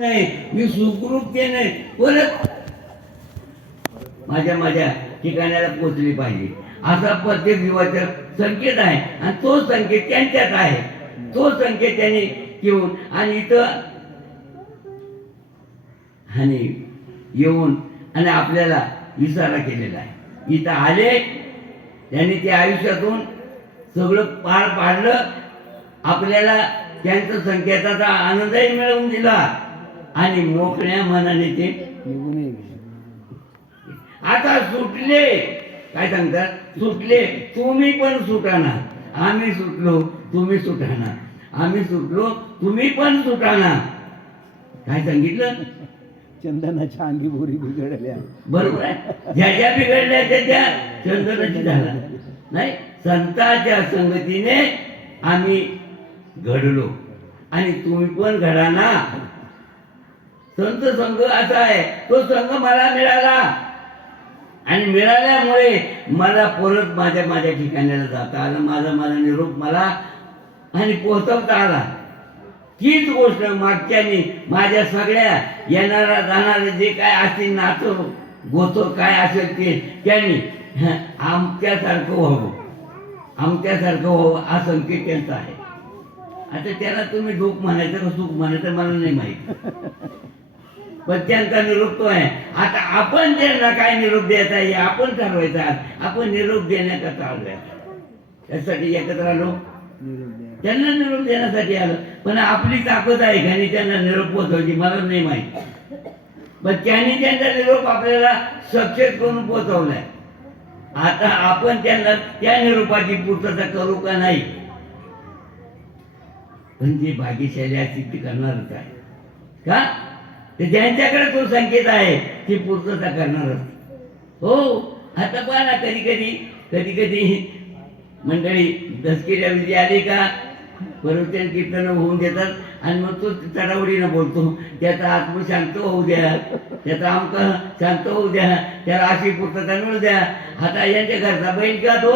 नाही, मी सुखरूपतेने परत माझ्या माझ्या ठिकाणाला पोचली पाहिजे असा प्रत्येक जीवाचा संकेत आहे. आणि तो संकेत त्यांच्यात आहे. तो संकेत त्यांनी घेऊन आणि इथं आणि येऊन आणि आपल्याला इशारा केलेला आहे. इथं आले, त्यांनी ते आयुष्यातून सगळं पार पाडलं, आपल्याला त्यांचा संकेताचा आनंदही मिळवून दिला आणि मोकळ्या मनाने ते आता सुटले. काय सांगतात? सुटले. तुम्ही पण सुटाना. आम्ही सुटलो, तुम्ही सुटाना. आम्ही सुटलो, तुम्ही पण सुटाना. काय सांगितलं? चंदनाच्या अंगी बोरी बिघडल्या. बरोबर आहे. ज्या ज्या बिघडल्या त्या चंदनाची झाला नाही. संतांच्या संगतीने आम्ही घडलो आणि तुम्ही पण घडा ना. संत संघ असा आहे, तो संघ मला मिळाला आणि मिळाल्यामुळे मला परत माझ्या माझ्या ठिकाणाला जाता आलं. माझा निरोप मला आणि पोहोचवता आला. तीच गोष्ट मागच्यानी माझ्या सगळ्या येणारा जाणारे जे काय असतील नाचो गोचो काय असेल ते त्यांनी आमच्यासारखं व्हावं, आमच्यासारखं व्हावं हा संकेत त्यांचा आहे. आता त्याला तुम्ही दुःख म्हणायचं का सुख म्हणायचं मला नाही माहीत, पण त्यांचा निरोप तो आहे. आता आपण त्यांना काय निरोप द्यायचा हे आपण ठरवायचा. आपण निरोप देण्याकरता आलोय, त्यासाठी एकत्र आलो, त्यांना निरोप देण्यासाठी आलं. पण आपली ताकद आहे का नाही त्यांना निरोप पोचवायची मला नाही माहिती. पण त्यांनी त्यांचा निरोप आपल्याला सक्षम करून पोचवलाय. आता आपण त्यांना त्या निरोपाची पूर्तता करू का नाही? पण जे भाग्यशाली असतील ते करणारच आहे का? ते ज्यांच्याकडे तो संकेत आहे ती पूर्तता करणारच. हो, आता पहा ना, कधी कधी मंडळी दसकिऱ्या विधी आली का प्रवचन कीर्तन होऊन देतात आणि मग तो चढावडीनं बोलतो. त्याचा आत्म शांत होऊ द्या, त्याचा आमका शांत होऊ द्या, त्याला अशी पूर्तता मिळू द्या. आता यांच्या घरचा बहीण का तो,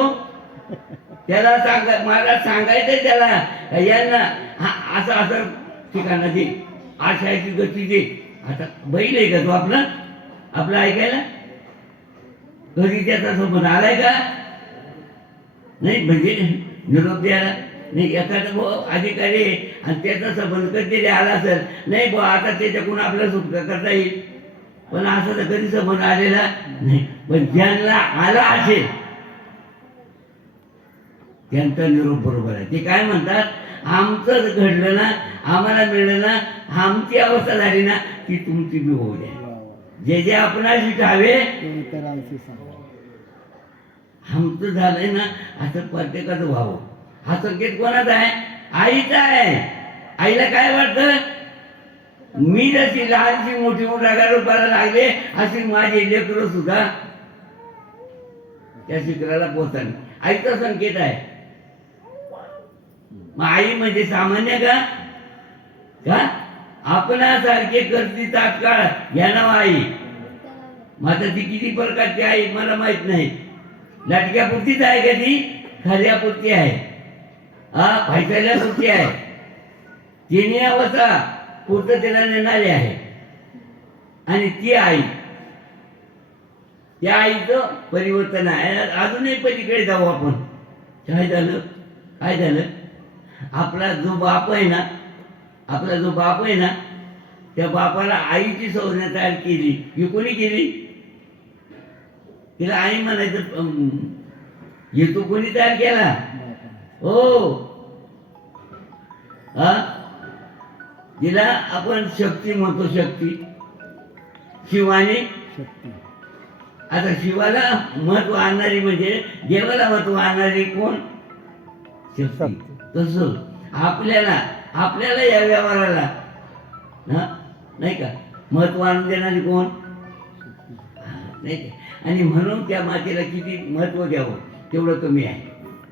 त्याला मला सांगायचंय त्याला यांना असं असं ठिकाणा दे, आशाची गती दे. आता बैल आहे का तो आपला ऐकायला? कधी त्याचा संबंध आलाय का? नाही. म्हणजे निरोप द्यायला नाही. एखादा अधिकारी आणि त्याचा संबंध कधीतरी आला असेल, नाही बुवा आता त्याच्याकडून आपल्याला सुटका करता येईल, पण असं तर कधी संबंध आलेला नाही. पण ज्यांना आला असेल त्यांचा निरोप बरोबर आहे. ते काय म्हणतात? आमचं घडलं ना, आम्हाला मिळलं ना, आमची अवस्था झाली ना ती तुमची बी होऊ द्या. जे जे आपणाशी ठावे आमचं झालंय ना असं प्रत्येकाचं व्हावं. हा संकेत कोणाचा आहे? आईचा आहे. आईला काय वाटतं? मी जशी लहानशी मोठी रूपाला लागले अशी माझी लेकरं सुद्धा त्या शिखराला पोहोचली. आईचा संकेत आहे. मग आई म्हणजे सामान्य का? आपणासारखे करती तात्काळ या नाव आई. माता ती किती प्रकारची आई मला माहित नाही. लाटक्यापुरतीच आहे का ती? खऱ्यापुरती आहे, फायसाल्यापुरती आहे. तिन्ही अवस्था पूर्ततेला नेणारी आहे. आणि ती आई, त्या आईचं परिवर्तन आहे. अजूनही पलीकडे जाऊ आपण. काय झालं? आपला जो बाप आहे ना, त्या बापाला आईची संज्ञा तयार केली. ही कोणी केली? तिला आई म्हणायचं हे तो कोणी तयार केला? हो, तिला आपण शक्ती म्हणतो. शक्ती, शिवानी शक्ती. आता शिवाला महत्व आणणारी म्हणजे देवाला महत्व आणणारी कोण? शक्ती. तसं आपल्याला या व्यवहाराला नाही का महत्व आणून देणारी कोण? नाही का? आणि म्हणून त्या मातेला किती महत्व द्यावं तेवढं कमी आहे.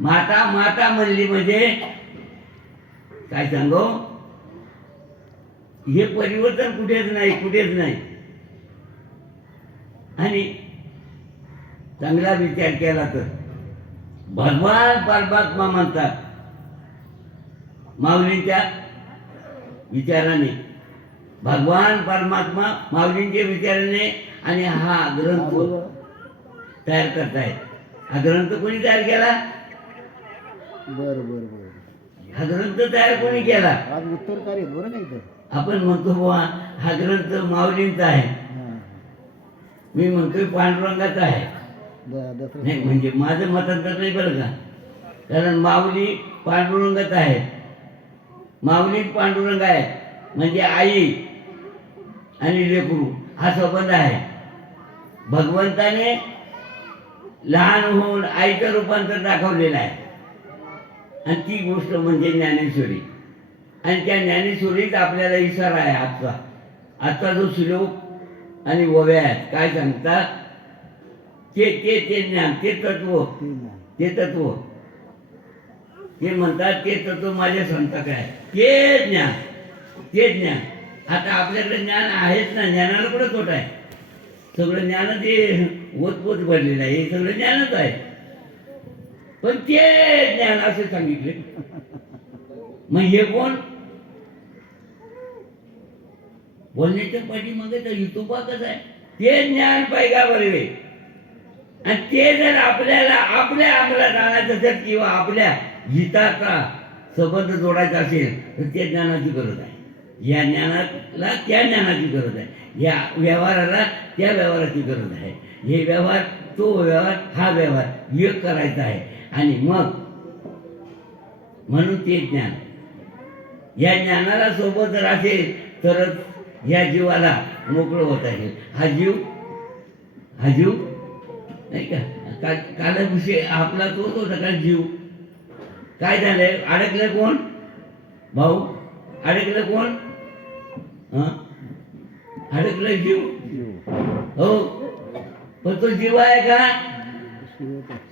माता म्हणली म्हणजे काय सांगू, हे परिवर्तन कुठेच नाही. आणि चांगला विचार केला तर भगवान परमात्मा म्हणतात माऊलींच्या विचाराने भगवान परमात्मा माऊलींच्या विचाराने आणि हा ग्रंथ तयार करतायत. हा ग्रंथ कोणी तयार केला? बर हा ग्रंथ तयार कोणी केला? आज उत्तर कार्य बरं नाही तर आपण म्हणतो बुवा हा ग्रंथ माऊलींचा आहे, मी म्हणतोय पांडुरंगाचा आहे. नाही म्हणजे माझं मतांतर नाही बरं का, कारण माऊली पांडुरंगाचा आहे. माऊली पांडुरंग आहे म्हणजे आई आणि लेकरू हा संबंध आहे. भगवंताने लहान होऊन आईचं रूपांतर दाखवलेलं आहे आणि ती गोष्ट म्हणजे ज्ञानेश्वरी. आणि त्या ज्ञानेश्वरीत आपल्याला इशारा आहे. आजचा जो श्लोक आणि ओव्या आहेत काय सांगतात, ते ज्ञान, ते तत्व, ते म्हणतात ते तत्व माझ्या संताक आहे, ते ज्ञान. आता आपल्याकडे ज्ञान आहेच ना, ज्ञानाला कुठं तोट आहे? सगळं ज्ञान ते ओतपोत भरलेलं आहे, हे सगळं ज्ञानच आहे. पण ते ज्ञान असे सांगितले. मग हे कोण बोलण्याच्या पाठीमागे तर युतोबा कसं आहे, ते ज्ञान पैगा बरवे. आणि ते जर आपल्याला आपल्या अंमलात आणायचं असेल किंवा आपल्या हिताचा संबंध जोडायचा असेल तर त्या ज्ञानाची गरज आहे. या ज्ञानाला त्या ज्ञानाची गरज आहे, या व्यवहाराला त्या व्यवहाराची गरज आहे. हे व्यवहार तो व्यवहार हा व्यवहार एक करायचा आहे. आणि मग म्हणून ते ज्ञान, या ज्ञानाला सोबत जर असेल तरच या जीवाला मोकळं होता येईल. हा जीव नाही का, काल विषय आपला तोच होता का, जीव काय झालंय, अडकलं कोण भाऊ, अडकलं कोण, अडकलं जीव. हो पण तो जीव आहे का,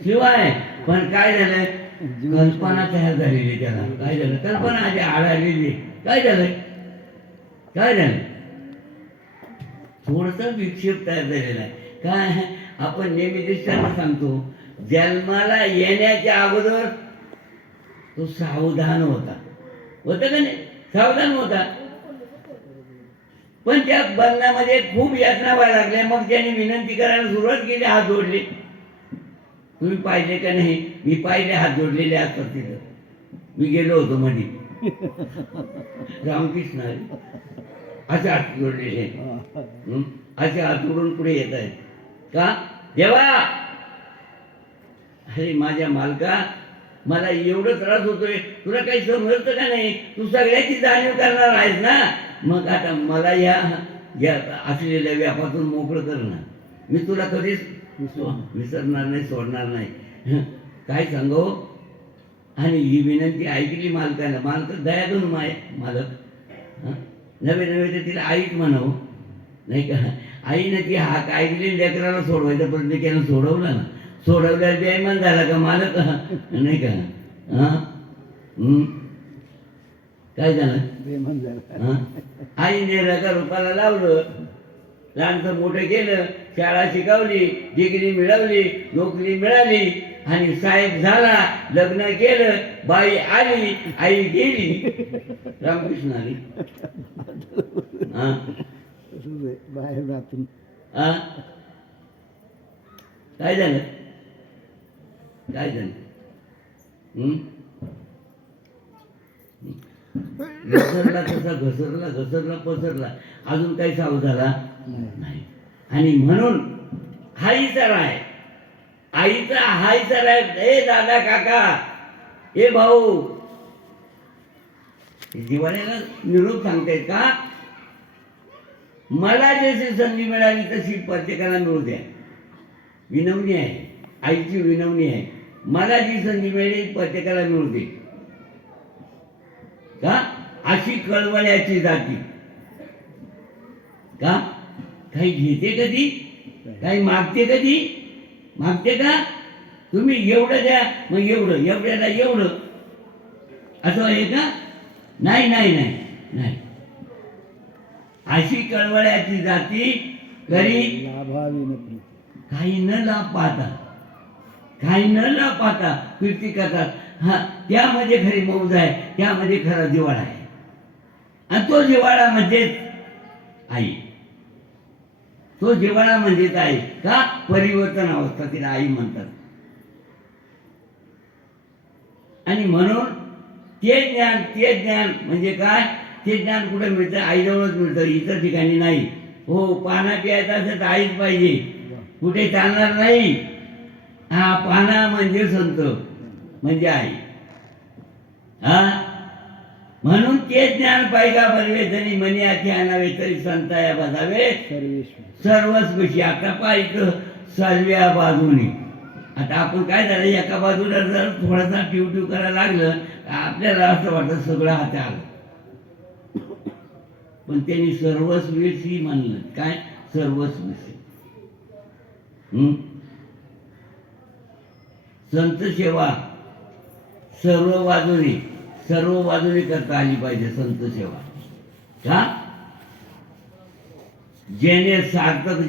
शिव आहे. पण काय झालंय, कल्पना तयार झालेली, त्याला काय झालं, कल्पना आधी आढळलेली. काय झालंय थोडसा विक्षेप तयार झालेला आहे. काय आपण नेहमी दृष्टांत सांगतो, जन्माला येण्याच्या अगोदर तो सावधान होता का नाही, सावधान होता. पण त्या बंधनामध्ये खूप यातना व्हायला लागल्या. मग त्यांनी विनंती करायला सुरुवात केली, हात जोडले. तुम्ही पाहिले का नाही, मी पाहिले हात जोडलेले असतात तिथं, मी गेलो होतो मध्ये. रामकृष्ण असे हात जोडलेले, असे हात जोडून पुढे येत आहेत का, देवा अरे माझ्या मालका, मला एवढं त्रास होतोय, तुला काही समजतं का नाही, तू सगळ्याची जाणीव करणार आहेस ना. मग आता मला या असलेल्या व्यापातून मोकळं कर ना, मी तुला कधीच विसरणार नाही, सोडणार नाही. काय सांगो. आणि ही विनंती ऐकली मालकानं. मालक दयागुण मालक, नवे तर तिला आईच म्हणावं नाही का. आईनं ती हाक ऐकली, लेकराला सोडवायचा प्रयत्न केला, सोडवला ना. सोडवल्यावर बेईमान झाला का मालक, नाही का. काय झालं, बेईमान झाला. आईने रगा रूपाला लावलं, लहानचं मोठं केलं, शाळा शिकवली, डिग्री मिळवली, नोकरी मिळाली आणि साहेब झाला, लग्न केलं, बाई आली, आई गेली, रामकृष्ण आली. बाहेर राहून काय झालं, घसरला तसा घसरला पसरला, अजून काही सावध झाला नाही. आणि म्हणून हा इशारा आहे, आईचा हा इशारा आहे. ए दादा, काका, ए भाऊ, दिवाळीला निरोप सांगतायत का, मला जशी संधी मिळाली तशी प्रत्येकाला मिळू द्या. विनवणी आहे, आईची विनवणी आहे. मला जी संधी मिळाली प्रत्येकाला मिळू दे का, अशी कळवळ्याची जाती का. काही घेते कधी, काही मागते कधी, मागते का. तुम्ही एवढं द्या, मग एवढं, एवढ्याला एवढं असं आहे का. नाही नाही नाही नाही, अशी कळवळ्याची जाती करी काही न लाभ पाहता, काही न लाभ पाहता कीर्ती करतात. हा, त्यामध्ये खरी मौज आहे, त्यामध्ये खरा जिव्हाळा आहे. आणि तो जिव्हाळा म्हणजे आई. तो जिव्हाळा म्हणजेच आई. का? परिवर्तन अवस्था तिला आई म्हणतात. आणि म्हणून ते ज्ञान म्हणजे काय? ते ज्ञान कुठे मिळतं? आईजवळच मिळतं, इतर ठिकाणी नाही. हो, पाना प्यायचा असेल तर आईच पाहिजे, कुठे चालणार नाही. हा, पाना म्हणजे संत म्हणजे आई. हा, म्हणून ते ज्ञान पाहिगा बरवे जरी मनी आखे आणावे तरी संताया बजावे सर्वस्वशी. आता पाहिजे सर्व्या बाजूने. आता आपण काय झालं, एका बाजूला जर थोडासा ट्यू करायला लागलं आपल्याला असं वाटतं सगळं हात आलं. पण त्यांनी सर्वस्वीशी म्हणलं. काय? सर्वस्वीशी. संत सेवा सर्व बाजूने करता आली पाहिजे. संत सेवा का? जेने सार्थक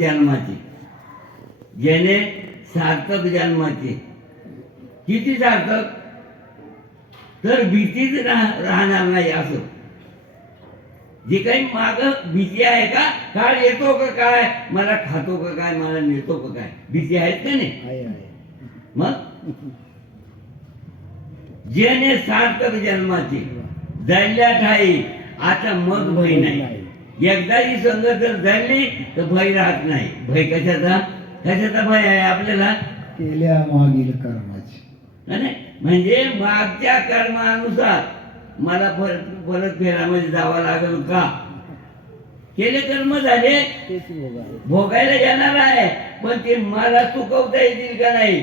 जन्माचे किती सार्थक? तर भीतीच राहणार नाही. असं जे काही माग भीती आहे का? काळ येतो का काय, मला खातो का काय, मला नेतो का काय, भीती आहेत का नाही? मग जेने सार्थक जन्माची जळल्या ठाई आता मग भय नाही. एकदा ही संगत जर जळली तर भय राहत नाही. भय कशाचा भय आहे आपल्याला? केल्या मागील कर्माची. नाही, म्हणजे मागच्या कर्मानुसार मला परत फेरामध्ये जावं लागेल का? केले कर्म झाले भोगायला येणार आहे, पण ते मला चुकवता येतील का नाही,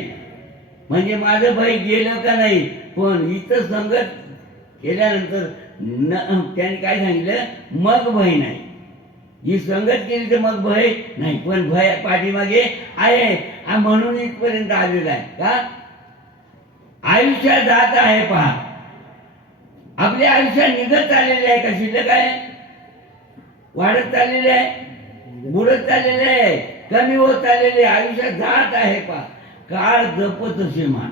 म्हणजे माझं भय गेलं का नाही. पण इथं संगत केल्यानंतर त्याने काय सांगितलं? मग भय नाही. ही संगत केली तर मग भय नाही, पण भय पाठीमागे आहे. म्हणून इथपर्यंत आलेला आहे. का? आयुष्य जात आहे पहा. आपले आयुष्य निघत चाललेले आहे का? शिल्लक आहे? वाढत चाललेले आहे? बुडत चाललेले आहे? कमी होत चाललेले? आयुष्य जात आहे पहा. काळ जपत असे मान.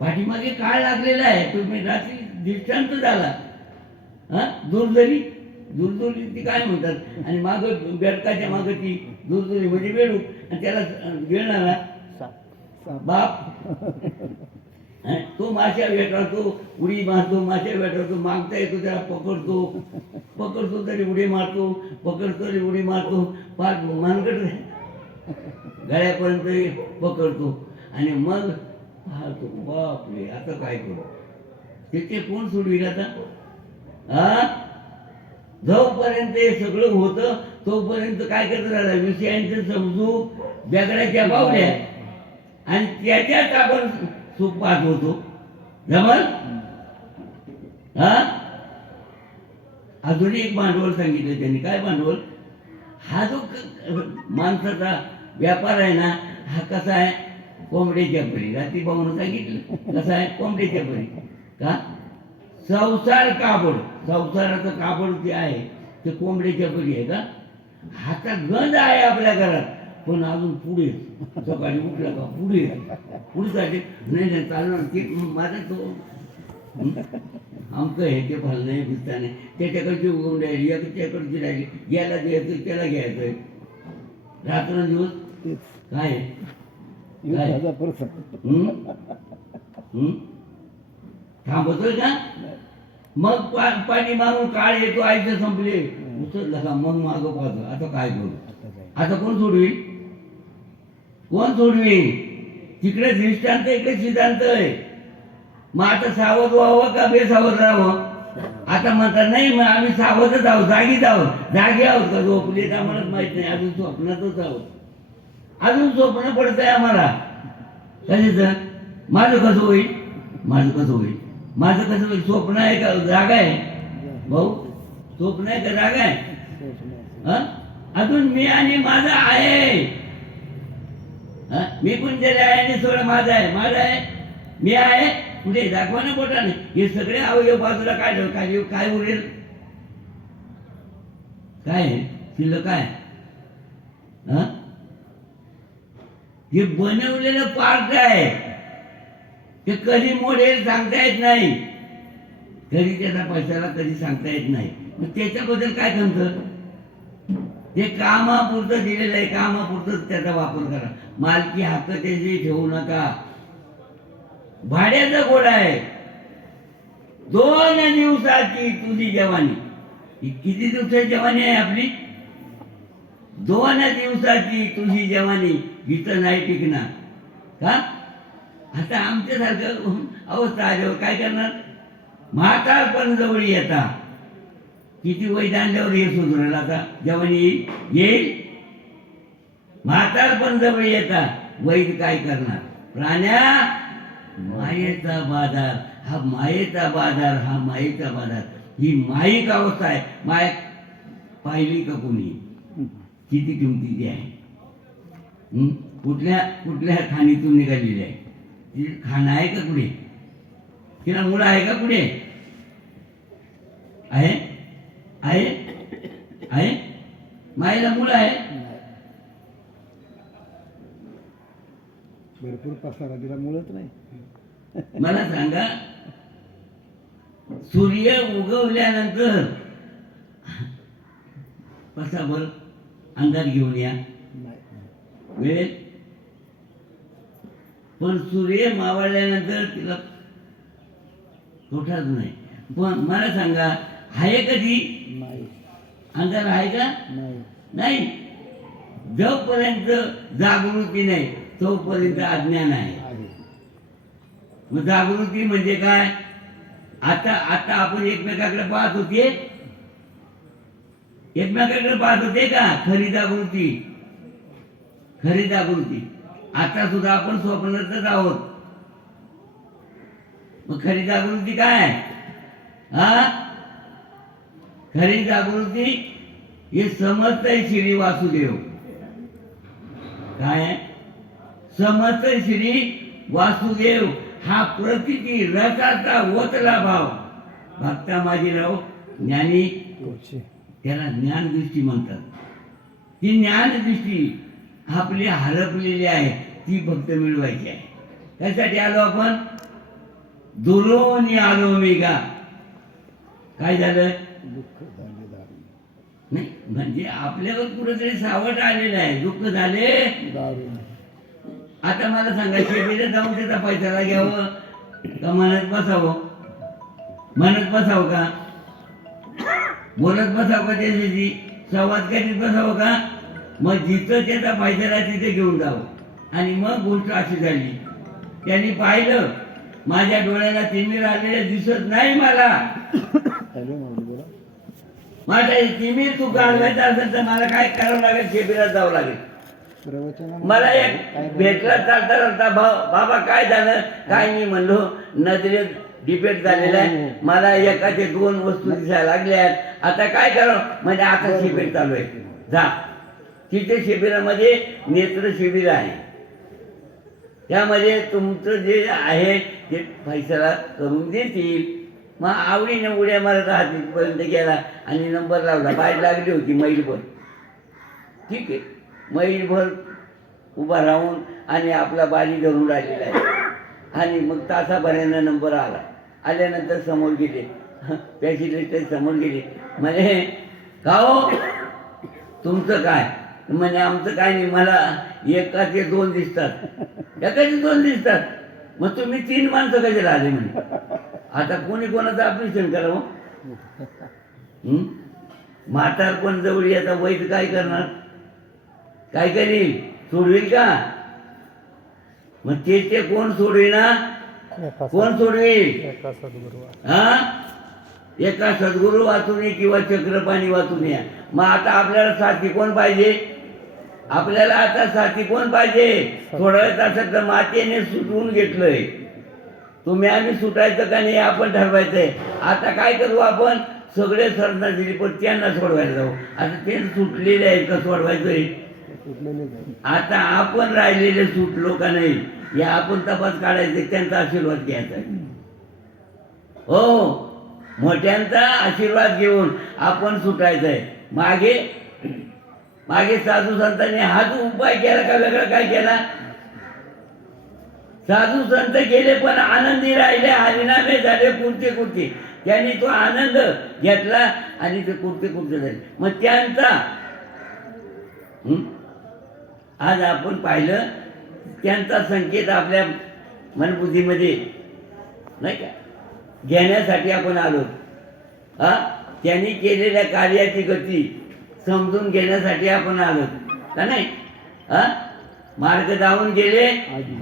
पाठीमागे काळ लागलेला आहे. तुम्ही रात्री दृष्टांत झाला. दुर्दरी ती काय म्हणतात, आणि माग बेडकाच्या माग ती दुर्दरी म्हणजे बेडूक, आणि त्याला गिळणारा बाप. तो माश्या वेटाळतो, उडी मारतो, माश्या वेटाळतो, मागता येतो त्याला पकडतो तरी उडी मारतो, पकडतो तरी उडी मारतो, पाच मानगड गळ्यापर्यंत पकडतो, आणि मग पाहतो बापरे आता काय करू. त्याचे कोण सोडविल आता? जोपर्यंत हे सगळं होतं तोपर्यंत काय करत राहिला? विषयांचं समजू बेगड्याच्या बावल्या, आणि त्याच्यात आपण सुख पाहत होतो. जमल? अजून एक भांडवल सांगितलं त्यांनी. काय भांडवल? हा जो माणसाचा व्यापार आहे ना, हा कसा आहे? कोंबड्याच्या परी. रात्री भाऊनं सांगितलं कसा आहे? कोंबड्याच्या परी. का? संसाराचं कापड जे आहे ते कोंबड्याच्या परी आहे का? हाचा गंज आहे आपल्या घरात, पण अजून पुढे सकाळी उठला का पुढे साठी नाही चालणार. ते माझा तो आमचं हे ते फल नाही दिसता नाही, त्याच्याकडची उगवून राहिली, त्याच्याकडची राहिली, याला द्यायचं त्याला घ्यायचंय. रात्रंदिवस काय थांबतोय का? मग पाणी मागून काळ येतो, आईचं संपले, उचलला का मग मागं पाहतो. आता काय करू? आता कोण सोडवी? तिकडे दृष्टांत इकडे सिद्धांत आहे. मग आता सावध व्हावं का बेसावध राहावं? आता म्हणतात नाही, मग आम्ही सावधच आहोत, जागी आहोत का झोपले? आम्हालाच माहित नाही. अजून स्वप्नातच आहोत. अजून स्वप्न पडत आहे आम्हाला. कशाचं? माझं कसं होईल? स्वप्न आहे का जागा आहे? भाऊ, स्वप्न आहे का जागा आहे? अजून मी आणि माझा आहे. मी पण त्याला आहे आणि सगळं माझं आहे. मी आहे कुठे? दाखवा ना बोटाने. हे सगळे अवयव बाजूला काय उरेल? काय शिल्लक काय? हे बनवलेलं पार्ट आहे, ते कधी मोडेल सांगता येत नाही. कधी त्याचा पैशाला कधी सांगता येत नाही. मग त्याच्याबद्दल काय सांगतं? ते कामापुरतं दिलेलं आहे, कामापुरतंच त्याचा वापर करा. मालकी हक्क त्याचे ठेवू नका. भाड्याचा घोडा आहे. 2 दिवसाची तुझी जवानी. ही किती दिवसाची जवानी आहे आपली? 2 दिवसाची तुझी जवानी इथं नाही टिकणार का? आता आमच्यासारखं अवस्था आल्यावर काय करणार? म्हातारपण जवळ येता. किती वय आणल्यावर हे सुधरेल? आता जवानी येईल. म्हातारपण जवळ येता वैद काय करणार? प्राण्या, मायेचा बाजार हा मायेचा बाजार, हा मायेचा बाजार. ही माईक अवस्था आहे. माय पाहिली का कोणी? किती किमतीची आहे. कुठल्या कुठल्या खाणीतून निघालेली आहे? ती खाणं आहे का पुढे? तिला मुलं आहे का पुढे? आहे आहे आहे माईला मुलं आहे? भरपूर पसारा तिला मुळच नाही. मला सांगा, सूर्य उगवल्यानंतर कसा बर अंधार घेऊन या वेळेत, पण सूर्य मावळल्यानंतर तिला कोठाच नाही. पण मला सांगा, आहे कधी अंधार? आहे का? नाही. जोपर्यंत जागृती नाही तोपर्यंत अज्ञान आहे. मग जागृती म्हणजे काय? आता आता आपण एकमेकाकडे पाहत होते, एकमेकाकडे पाहत होते का? खरी जागृती, खरी जागृती. आता सुद्धा आपण स्वप्नातच आहोत. मग खरी जागृती काय? हा, खरी जागृती हे समजतंय श्री वासुदेव. काय? समजतंय श्री वासुदेव. हा प्रतिती रसाचा ओतला भाव. भक्ता माझी राव ज्ञानी, त्याला ज्ञानदृष्टी म्हणतात. ती ज्ञानदृष्टी आपली हरपलेली आहे, ती फक्त मिळवायची आहे. त्यासाठी आलो आपण? दुरोनी आलो मी का? काय झालं? नाही म्हणजे आपल्यावर कुठेतरी सावट आलेलं आहे, दुःख झाले. आता मला सांगा, शेतीला जाऊन त्याचा पैशाला घ्यावं का म्हणत बसावं? म्हणत बसावं का? बोलत बसावं का? त्याच्याशी संवाद करीत बसावं का? मग जिथं त्याचा पैशाला तिथे घेऊन जावं. आणि मग गोष्ट अशी झाली, त्यांनी पाहिलं माझ्या डोळ्याला तिमीर आलेले दिसत नाही मला. माझा तिमीर तू काढवायचा असेल तर मला काय करावं लागेल? शिबिरात जावं लागेल. मला एक भेटला चालता चालता, बाबा काय झालं? काय? मी म्हणलो नजरेत डिपेट झालेला आहे, मला एकाचे 2 वस्तू दिसायला लागल्यात, आता काय करावं? म्हणजे आता शिबिर चालू आहे, जा. तिथे शिबिरामध्ये नेत्र शिबिर आहे, त्यामध्ये तुमचं जे आहे ते फैसला करून देतील. मग आवडीने उड्या मारत राहत तिथपर्यंत गेला आणि नंबर लावला. बाहेर लागली होती मैलभर. ठीक आहे, मैलभर उभा राहून आणि आपला बारी धरून राहिलेला आहे. आणि मग तासाभराने नंबर आला. आल्यानंतर समोर गेले, पॅसिलिटी समोर गेले. म्हणे का हो, तुमचं काय? म्हणे आमचं काय नाही, मला एकाचे 2 दिसतात. एकाचे 2 दिसतात. मग तुम्ही 3 माणसं कशाला आले? म्हणे आता कोणी कोणाचं ऑपरेशन करावं? म्हातारपण जवळ याचा वैद्य काय करणार? काय करील? सोडवेल का? मग ते कोण सोडविना? कोण सोडवेल? हा, एका सद्गुरू वाचून किंवा चक्रपाणी वाचून या. मग आता आपल्याला साथी कोण पाहिजे? आपल्याला आता साथी कोण पाहिजे? सोडायचं असेल तर मातेने सुटवून घेतलंय. तुम्ही आम्ही सुटायचं का नाही आपण ठरवायचंय. आता काय करू आपण? सगळे सरणार दिली पण त्यांना सोडवायला जाऊ. आता ते सुटलेले आहेत का सोडवायचंय? आता आपण राहिलेले सुटलो का नाही हे आपण तपास काढायचे, त्यांचा आशीर्वाद घ्यायचा. हो, मोठ्यांचा आशीर्वाद घेऊन आपण सुटायचंय. मागे मागे साधू संतांनी हाच उपाय केला का वेगळा काय केला? साधू संत गेले पण आनंदी राहिले, हरिनामे झाले कुर्ते कुर्ते. त्यांनी तो आनंद घेतला आणि ते कुर्ते कुर्ते झाले. मग त्यांचा हं? आज आपण पाहिलं त्यांचा संकेत आपल्या मनबुद्धीमध्ये नाही का घेण्यासाठी आपण आलो. हा त्यांनी केलेल्या कार्याची गती समजून घेण्यासाठी आपण आलो का नाही. हा मार्ग दावून गेले आधी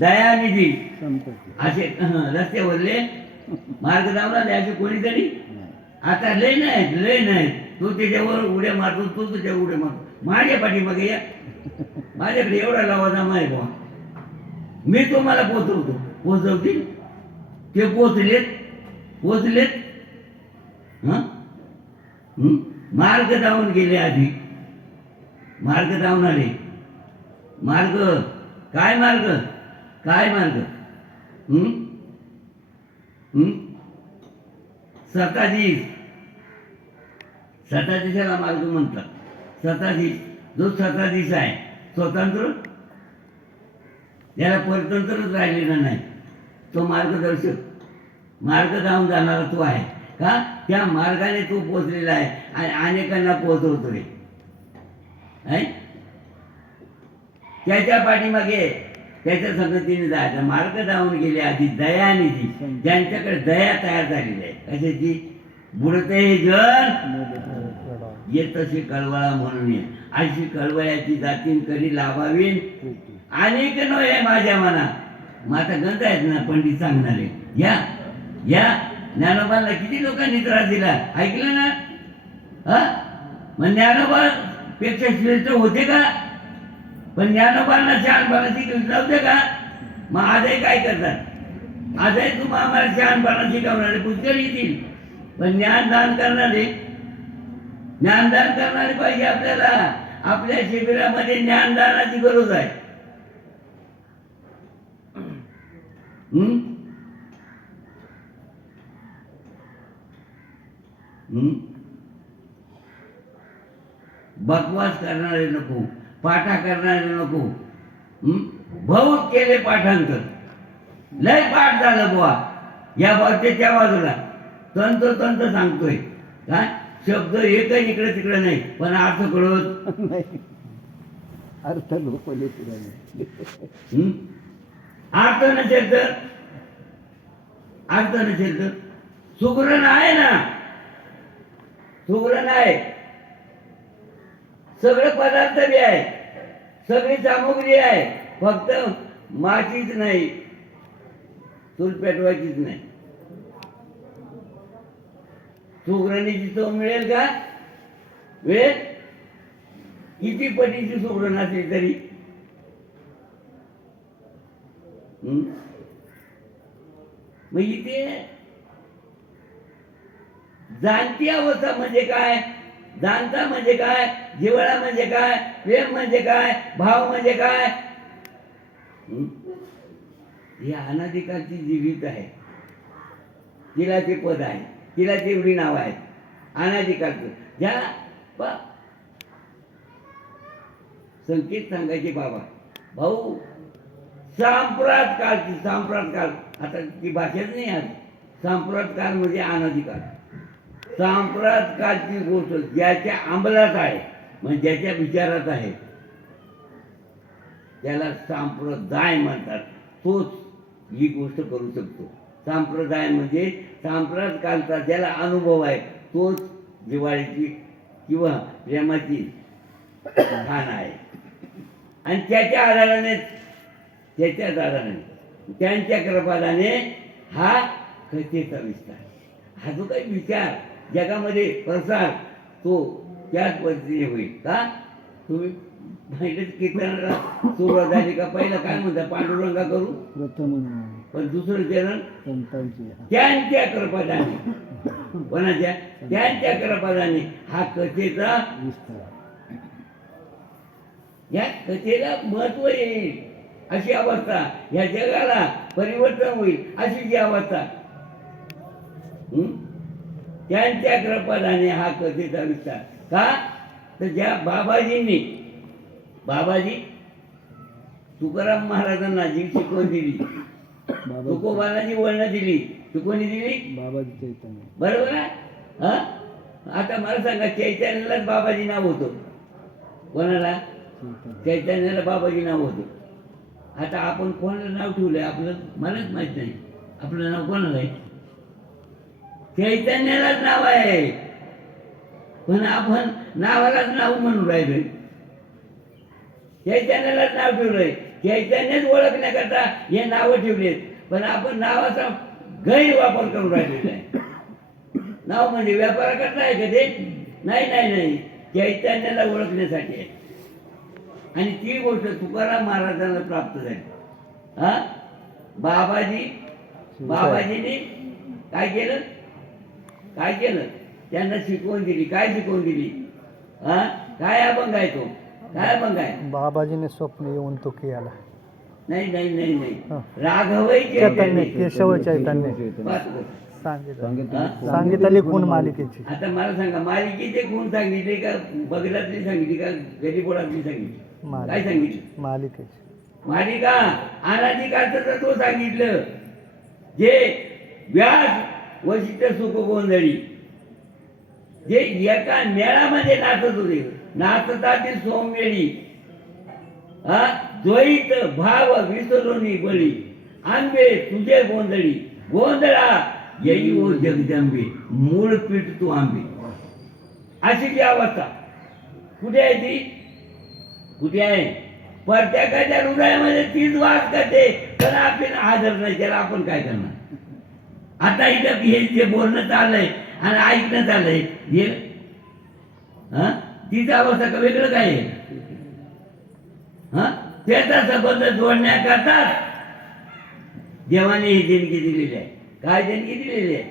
दयानिधी संपत्ती असे रस्त्यावरले मार्ग दावून आले असे कोणीतरी नाही. आता लय नाही तू त्याच्यावर उड्या मारतो तू तुझ्या उड्या मारतो माझ्या पाठीमागे या माझ्याकडे एवढा लावादाम आहे बुवा मी तुम्हाला पोचवतील ते पोचलेत हं? हं? मार्ग धावून गेले आधी मार्ग धावून आले मार्ग काय मार्ग हं? हं? सताधीशाला मार्ग म्हणतात. सताधीश जो सताधीश आहे स्वतंत्र त्याला परतंत्रच राहिलेला नाही. तो मार्गदर्शक मार्ग जाऊन जाणारा तो आहे का त्या मार्गाने तो पोचलेला आहे आणि अनेकांना पोचवतोय. त्याच्या पाठीमागे त्याच्या संगतीने जायचा मार्ग जाऊन गेले आधी दयानिधी ज्यांच्याकडे दया तयार झालेली आहे कशाची बुडते हे जन येत तशी कळवळा म्हणून ये अशी कळवळ्याची जातीन करी लाभावीन अनेक नव्हे माझ्या मना. मग आता गंध आहेत ना पंडित सांगणारे या ज्ञानोबाला किती लोकांनी त्रास दिला ऐकलं ना. मग ज्ञानोबा पेक्षा श्रेष्ठ होते का पण ज्ञानोबांना शहाणपणा शिकवत नव्हते का. मग आजही काय करतात आजही तुम्ही आम्हाला शहाणपणा शिकवणारे पुष्कळ येतील पण ज्ञानदान करणारे पाहिजे आपल्याला. आपल्या शिबिरामध्ये ज्ञानदानाची गरज आहे. बकवास करणारे नको पाठा करणारे नको. बहुत केले पाठांतर लय पाठ झालं बुवा या बाजूच्या त्या बाजूला तंत सांगतोय काय शब्द एकही इकडे तिकडे नाही पण अर्थ कळत नाही. अर्थ लोपले अर्थ नसेल तर सुगरण आहे ना सुगरण आहे सगळे पदार्थ बी आहे सगळी सामग्री आहे फक्त माचीच नाही चूल पेटवायचीच नाही. सुगरणीची चव मिळेल का मिळेल किती पटीची सुगरण असली तरी. मग इथे जाणती अवस्था म्हणजे काय जाणता म्हणजे काय जिव्हाळा म्हणजे काय प्रेम म्हणजे काय भाव म्हणजे काय. ही अनाधिकारची जीवित आहे तिला ते पद आहे तिला तेवढी नाव आहेत अनाधिकारचं ज्या संकेत सांगायचे बाबा भाऊ सांप्रत काळ आता ती भाषाच नाही आज. सांप्रत काळ म्हणजे अनाधिकार सांप्रत काळची गोष्ट ज्याच्या अंमलात आहे म्हणजे ज्याच्या विचारात आहे त्याला सांप्रदाय म्हणतात. तोच ही गोष्ट करू शकतो. संप्रदाय म्हणजे सांप्रत कालचा ज्याला अनुभव आहे तोच जिव्हाळ्याची किंवा प्रेमाची खाण आहे आणि त्याच्या आधाराने त्यांच्या कृपादाने हा कथेचा विस्तार हा जो काही विचार जगामध्ये प्रसार तो त्याच पद्धतीने होईल का. तुम्ही पहिलेच कीर्तनाला सुरुवात झाली का पहिलं काय म्हणता पांडुरंगा करू प्रथम पण दुसरं चरण संतांची त्यांच्या कृपादाने कोणाच्या त्यांच्या कृपादाने हा कथेचा विस्तार या कथेला महत्व येईल अशी अवस्था या जगाला परिवर्तन होईल अशी जी अवस्था त्यांच्या कृपादाने हा कथेचा विस्तार का तर ज्या बाबाजी तुकाराम महाराजांना जी शिकवण दिली तुकोबाला जी वळणं दिली ती कोणी दिली बाबाजी चैतन्य बरोबर आहे. आता मला सांगा चैतन्यालाच बाबाजी नाव होतं. कोणाला? चैतन्याला बाबाजी नाव होतं. आता आपण कोणाला नाव ठेवलंय आपलं मलाच माहित नाही. आपलं नाव कोणाला आहे? चैतन्यालाच नाव आहे, पण आपण नावालाच नाव म्हणून राहिलोय. चैतन्यालाच नाव ठेवलंय, चैतन्यच ओळखण्याकरता हे नावं ठेवलेत, पण आपण नावाचा गैरवापर करून राहिलेला आहे. नाव म्हणजे व्यापाराकरता आहे का ते? नाही नाही नाही, चैतन्याला ओळखण्यासाठी आहे. आणि ती गोष्ट तुकाराम महाराजांना प्राप्त झाली. हा बाबाजीने काय केलं? काय केलं? त्यांना शिकवून दिली. काय शिकवून दिली? हा काय अभंग आहे तो? काय अभंग आहे? बाबाजीने स्वप्न येऊन तो केला. नाही नाही नाही नाही, हा. राघवई चैतन्य केशव चैतन्य सांगितलं लिखून मालिकेची. आता मला सांगा, मालिकेचे गुण सांगितले का बगलातली सांगितली का गरीबोळातली सांगितली? काय सांगितलं? मालिकेची. मालिका अनाधिकारचं तर तो सांगितलं, जे व्यास वशिष्ठ सुख गोंधळी जे एका मेळामध्ये नाचत होते, नाचतातील सोमवेळी द्वैत भाव विसरोनी बळी, आंबे तुझे गोंधळी गोंधळा येई ओ जगदंबे, मूळ पीठ तू आंबे. अशी जी अवस्था कुठे आहे? ती कुठे आहे? प्रत्येकाच्या हृदयामध्ये तीच वास करते, पण आपण आदर नाही त्याला. आपण काय करणार? आता इथं हे जे बोलणं चाललंय आणि ऐकणं चाललंय हे तिचा अवस्था का वेगळं काय आहे? त्याचा संबंध जोडण्याकरता देवाने ही देणगी दिलेली आहे. काय देणगी दिलेली आहे?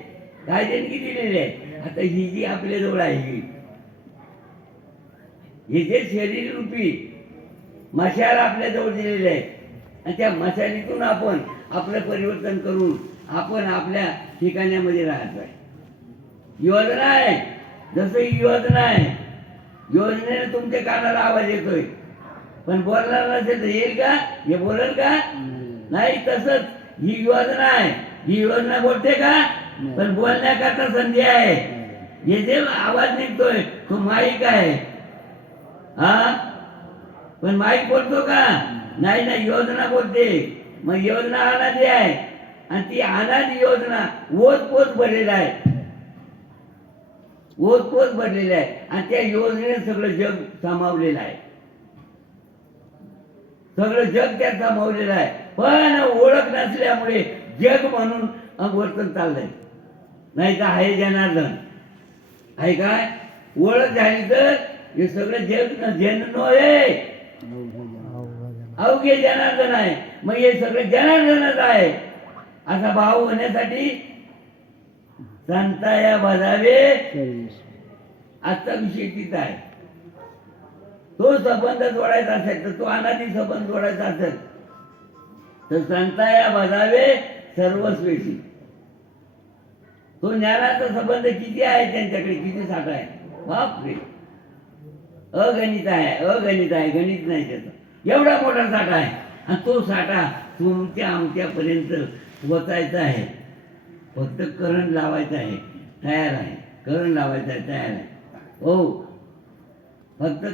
काय देणगी दिलेली आहे? आता ही जी आपल्या जवळ आहे, हे जे शरीर रूपी मशाल आपल्या जवळ दिलेले आहे, आणि त्या मशालीतून आपण आपलं परिवर्तन करून आपण आपल्या ठिकाणामध्ये राहत आहे. योजना आहे, जसं ही योजना आहे, योजनेने तुमच्या कानाला आवाज येतोय, पण बोलणार नसेल तर येईल का? हे बोलेल का? नाही. तसंच ही योजना आहे, ही योजना बोलते का? पण बोलण्याकरता संधी आहे. हे जे आवाज निघतोय तो माईक आहे. पण माईक बोलतो का? नाही नाही, योजना बोलते. मग योजना अनादी आहे, आणि ती अनादी योजना ओतपोत भरलेला आहे, ओतपोत भरलेला आहे, आणि त्या योजनेत सगळं जग सामावलेलं आहे. सगळं जग त्यात सामावलेलं आहे, पण ओळख नसल्यामुळे जग म्हणून वर्तन चाललंय. नाही तर आहे जनार्दन आहे. काय ओळख झाली तर हे सगळं जग जन नव्हे, अवघे जनार्दन आहे. मग हे सगळं जनार्दनच आहे. असा भाव होण्यासाठी संताया बजावे आजचा विषय तिथं आहे. तो संबंध जोडायचा असेल तर, तो अनादी संबंध जोडायचा असेल तर संताया बजावे सर्वस्वेशी. तो ज्ञानाचा संबंध किती आहे त्यांच्याकडे, किती साठा आहे? बापरे, अगणित आहे, अगणित आहे, गणित नाही त्याचं. एवढा मोठा साठा आहे, आणि तो साठा तुमच्या आमच्यापर्यंत पोचायचा आहे. फक्त करंट लावायचं आहे, तयार आहे. करंट लावायचं आहे, तयार आहे. हो, फक्त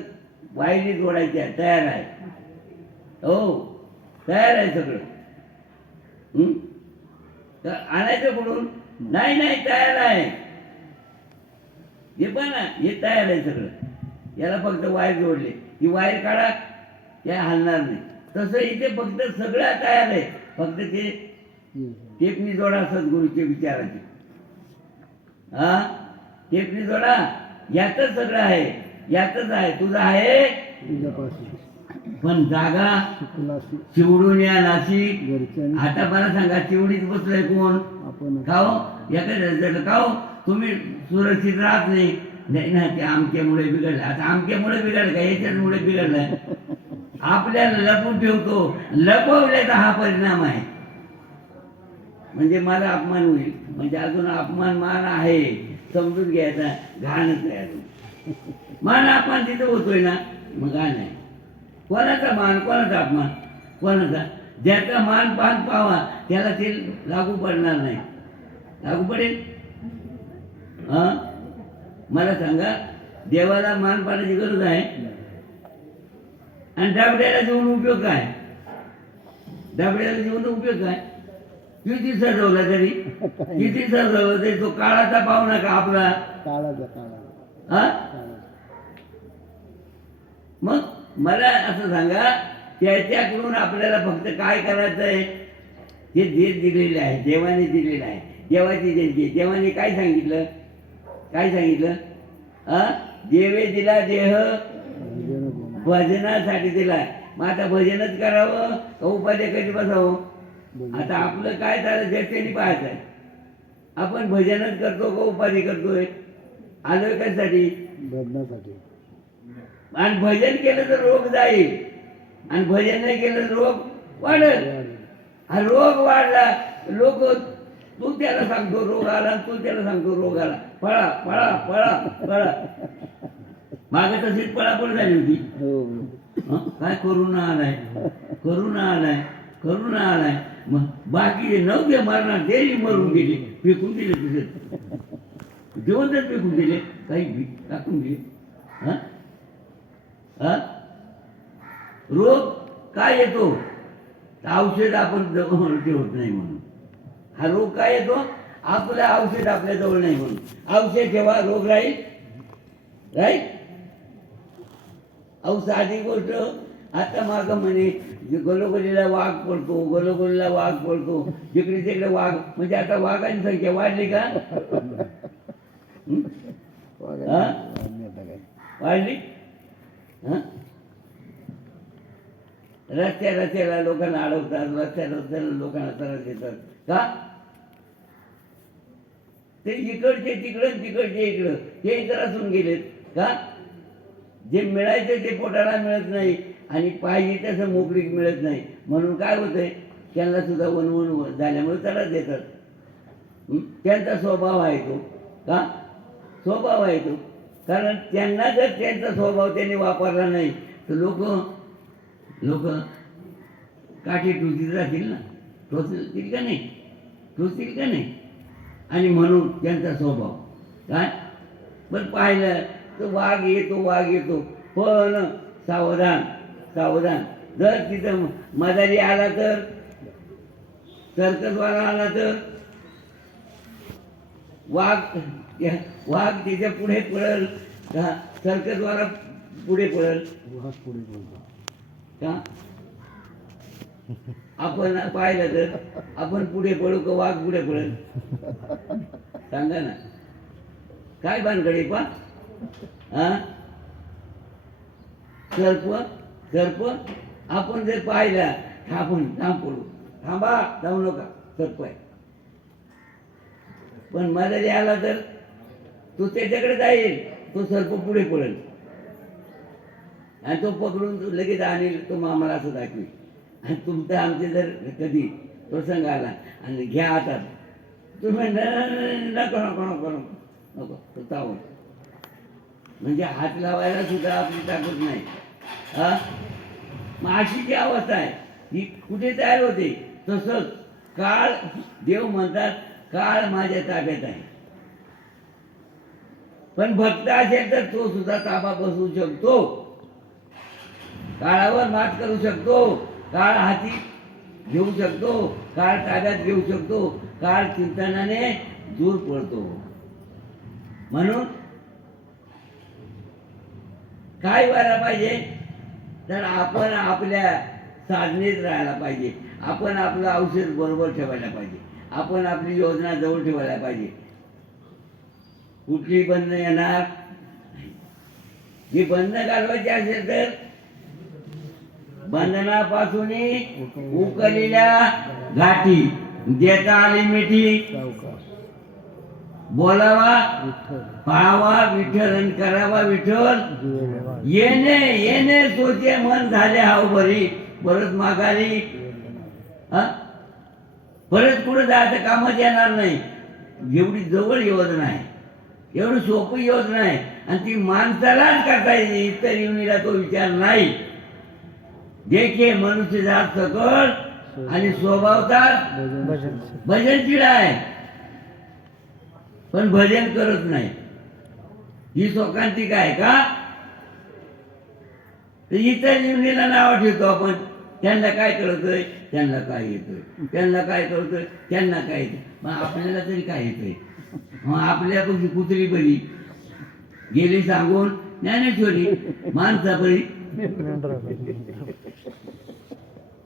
वायरी जोडायची आहे, तयार आहे. हो, तयार आहे सगळं. तर आणायचं कुठून? नाही नाही, तयार आहे. हे पण हे तयार आहे सगळं. याला फक्त वायर जोडले, ही वायर काढा, त्या हलणार नाही. तसं इथे फक्त सगळं तयार आहे, फक्त ते टेपनी जोडा सद्गुरूचे विचाराचे. टेपनी जोडा, यातच सगळं आहे, यातच आहे. तुझं आहे पण जागा चिवडून या नाशिक. आता मला सांगा, चिवडीत बसलाय कोण? खाओ एखाद्या खाओ, तुम्ही सुरक्षित राहत नाही. नाही ना, ते आमक्यामुळे बिघडलं. आता आमक्यामुळे बिघडलं का? याच्यामुळे बिघडलंय. आपल्याला लपून ठेवतो, लपवल्याचा हा परिणाम आहे. म्हणजे मला अपमान होईल, म्हणजे अजून अपमान मान आहे, समजून घ्यायचा. घाणच आहे अजून. मान अपमान तिथं होतोय ना, मग घाण आहे. कोणाचा मान, कोणाचा अपमान? कोणाचा? ज्याचा मान पान पावा त्याला ते लागू पडणार नाही. लागू पडेल? मला सांगा, देवाला मान पाण्याची गरज आहे आणि डाबड्याला देऊन उपयोग काय? डाबड्याला देऊन उपयोग काय? किती सजवला तरी तो काळाचा पाहुणा का आपला? काळाचा हा? मग मला असं सांगा, त्याच्याकडून आपल्याला फक्त काय करायचं आहे? हे देव दिलेले आहे, देवाने दिलेलं आहे, देवाची जयंती. देवाने काय सांगितलं? देवे दिला देह भजनासाठी दिलाय. मग आता भजनच करावं का उपाध्या कधी बसावं? आता आपलं काय झालं त्याच्याने पाहायचं आहे. आपण भजनच करतो का उपाधी करतोय? आलोय कशासाठी? बदनासाठी. आणि भजन केलं तर रोग जाईल आणि भजन नाही केलं तर रोग वाढेल. हा रोग वाढला, लोक तू त्याला सांगतो रोग आला, तू त्याला सांगतो रोग आला, पळा पळा पळा पळा. मागे तशीच पळापळ झाली होती. काय करोना आलाय. मग बाकी नव्हते मरणार तेही मरून गेले, फेकून दिले तिथे जेवणच फेकून दिले, काही टाकून दिले. रोग काय येतो? औषध आपण ठेवत नाही म्हणून. हा रोग काय येतो? आपलं औषध आपल्या जवळ नाही म्हणून. औषध ठेवा, रोग राहील. अहो साधी गोष्ट, आता माग म्हणे गलोगलीला वाघ पडतो, जिकडे तिकडे वाघ. म्हणजे आता वाघांची संख्या वाढली का? वाढली. रस्त्याला लोकांना अडवतात, रस्त्याला लोकांना त्रास देतात का? ते इकडचे इकडं हे त्रासून गेलेत का? जे मिळायचं ते पोटाला मिळत नाही आणि पाहिजे तसं मोकळीक मिळत नाही. म्हणून काय होतंय, त्यांना सुद्धा वनवन झाल्यामुळे त्रास देतात. त्यांचा स्वभाव आहे तो का? स्वभाव आहे तो. कारण त्यांना जर त्यांचा स्वभाव त्यांनी वापरला नाही तर लोक काठी टोचीत राहतील ना, टोचतील का नाही? आणि म्हणून त्यांचा स्वभाव काय? पण पाहिलं तर वाघ येतो पण सावधान. जर तिथं मदारी आला तर, सर्कसवाला आला तर वाघ तिच्या पुढे पळल का? सर्कसवाला पुढे पळल का? आपण पाहिलं तर आपण पुढे पळू का वाघ पुढे पळेल? सांगा ना, काय भानगडी पा? सर्प आपण जर पाहिला आपण पडू, थांबा जाऊ नका, सर्प आहे. पण मदारी आला तर तो त्याच्याकडे जाईल, तो सर्प पुढे पडेल आणि तो पकडून लगेच आणेल. तो आम्हाला असं दाखवी. आणि तुमचं आमचे जर कधी प्रसंग आला आणि घ्या हातात, तुम्ही नको तो चावून, म्हणजे हात लावायला सुद्धा आपली ताकद नाही. मग अशी जी अवस्था आहे ही कुठे तयार होते? तसंच काळ, देव म्हणतात काळ माझ्या ताब्यात आहे. पण भक्त असेल तर तो सुद्धा ताबा बसवू शकतो, काळावर मात करू शकतो, काळ हाती घेऊ शकतो, काळ ताब्यात घेऊ शकतो, काळ चिंतनाने दूर पडतो. म्हणून काय व्हायला पाहिजे? तर आपण आपल्या साधनेत राहायला पाहिजे, आपण आपलं औषध बरोबर ठेवायला पाहिजे, आपण आपली योजना जवळ ठेवायला पाहिजे. कुठली बंधनं येणार? जी बंधनं घालवायची असेल तर बंधनापासून उकलेल्या गाठी, देता आली मिठी, बोलावा पाहावा विठ्ठल आणि करावा विठ्ठल. येणे सोचे मन झाले हाव बरी, परत माघारी परत पुढे जायचं कामच येणार नाही. एवढी जवळ योजना आहे, एवढी सोपी योजना आहे आणि ती माणसालाच करता येते, इतर येऊनीला तो विचार नाही. देखे मनुष्य जात सकळ आणि स्वभावता भजनशील आहे, पण भजन करत नाही. ही शोकांतिका आहे का? तर इतर जीवनीला नाव ठेवतो आपण. त्यांना काय कळतंय, त्यांना काय येतंय, त्यांना काय कळतंय, त्यांना काय येतंय. मग आपल्याला तरी काय येतंय? मग आपल्यापाशी कुत्री बरी गेली सांगून ज्ञानेश्वरी, माणसा बरी.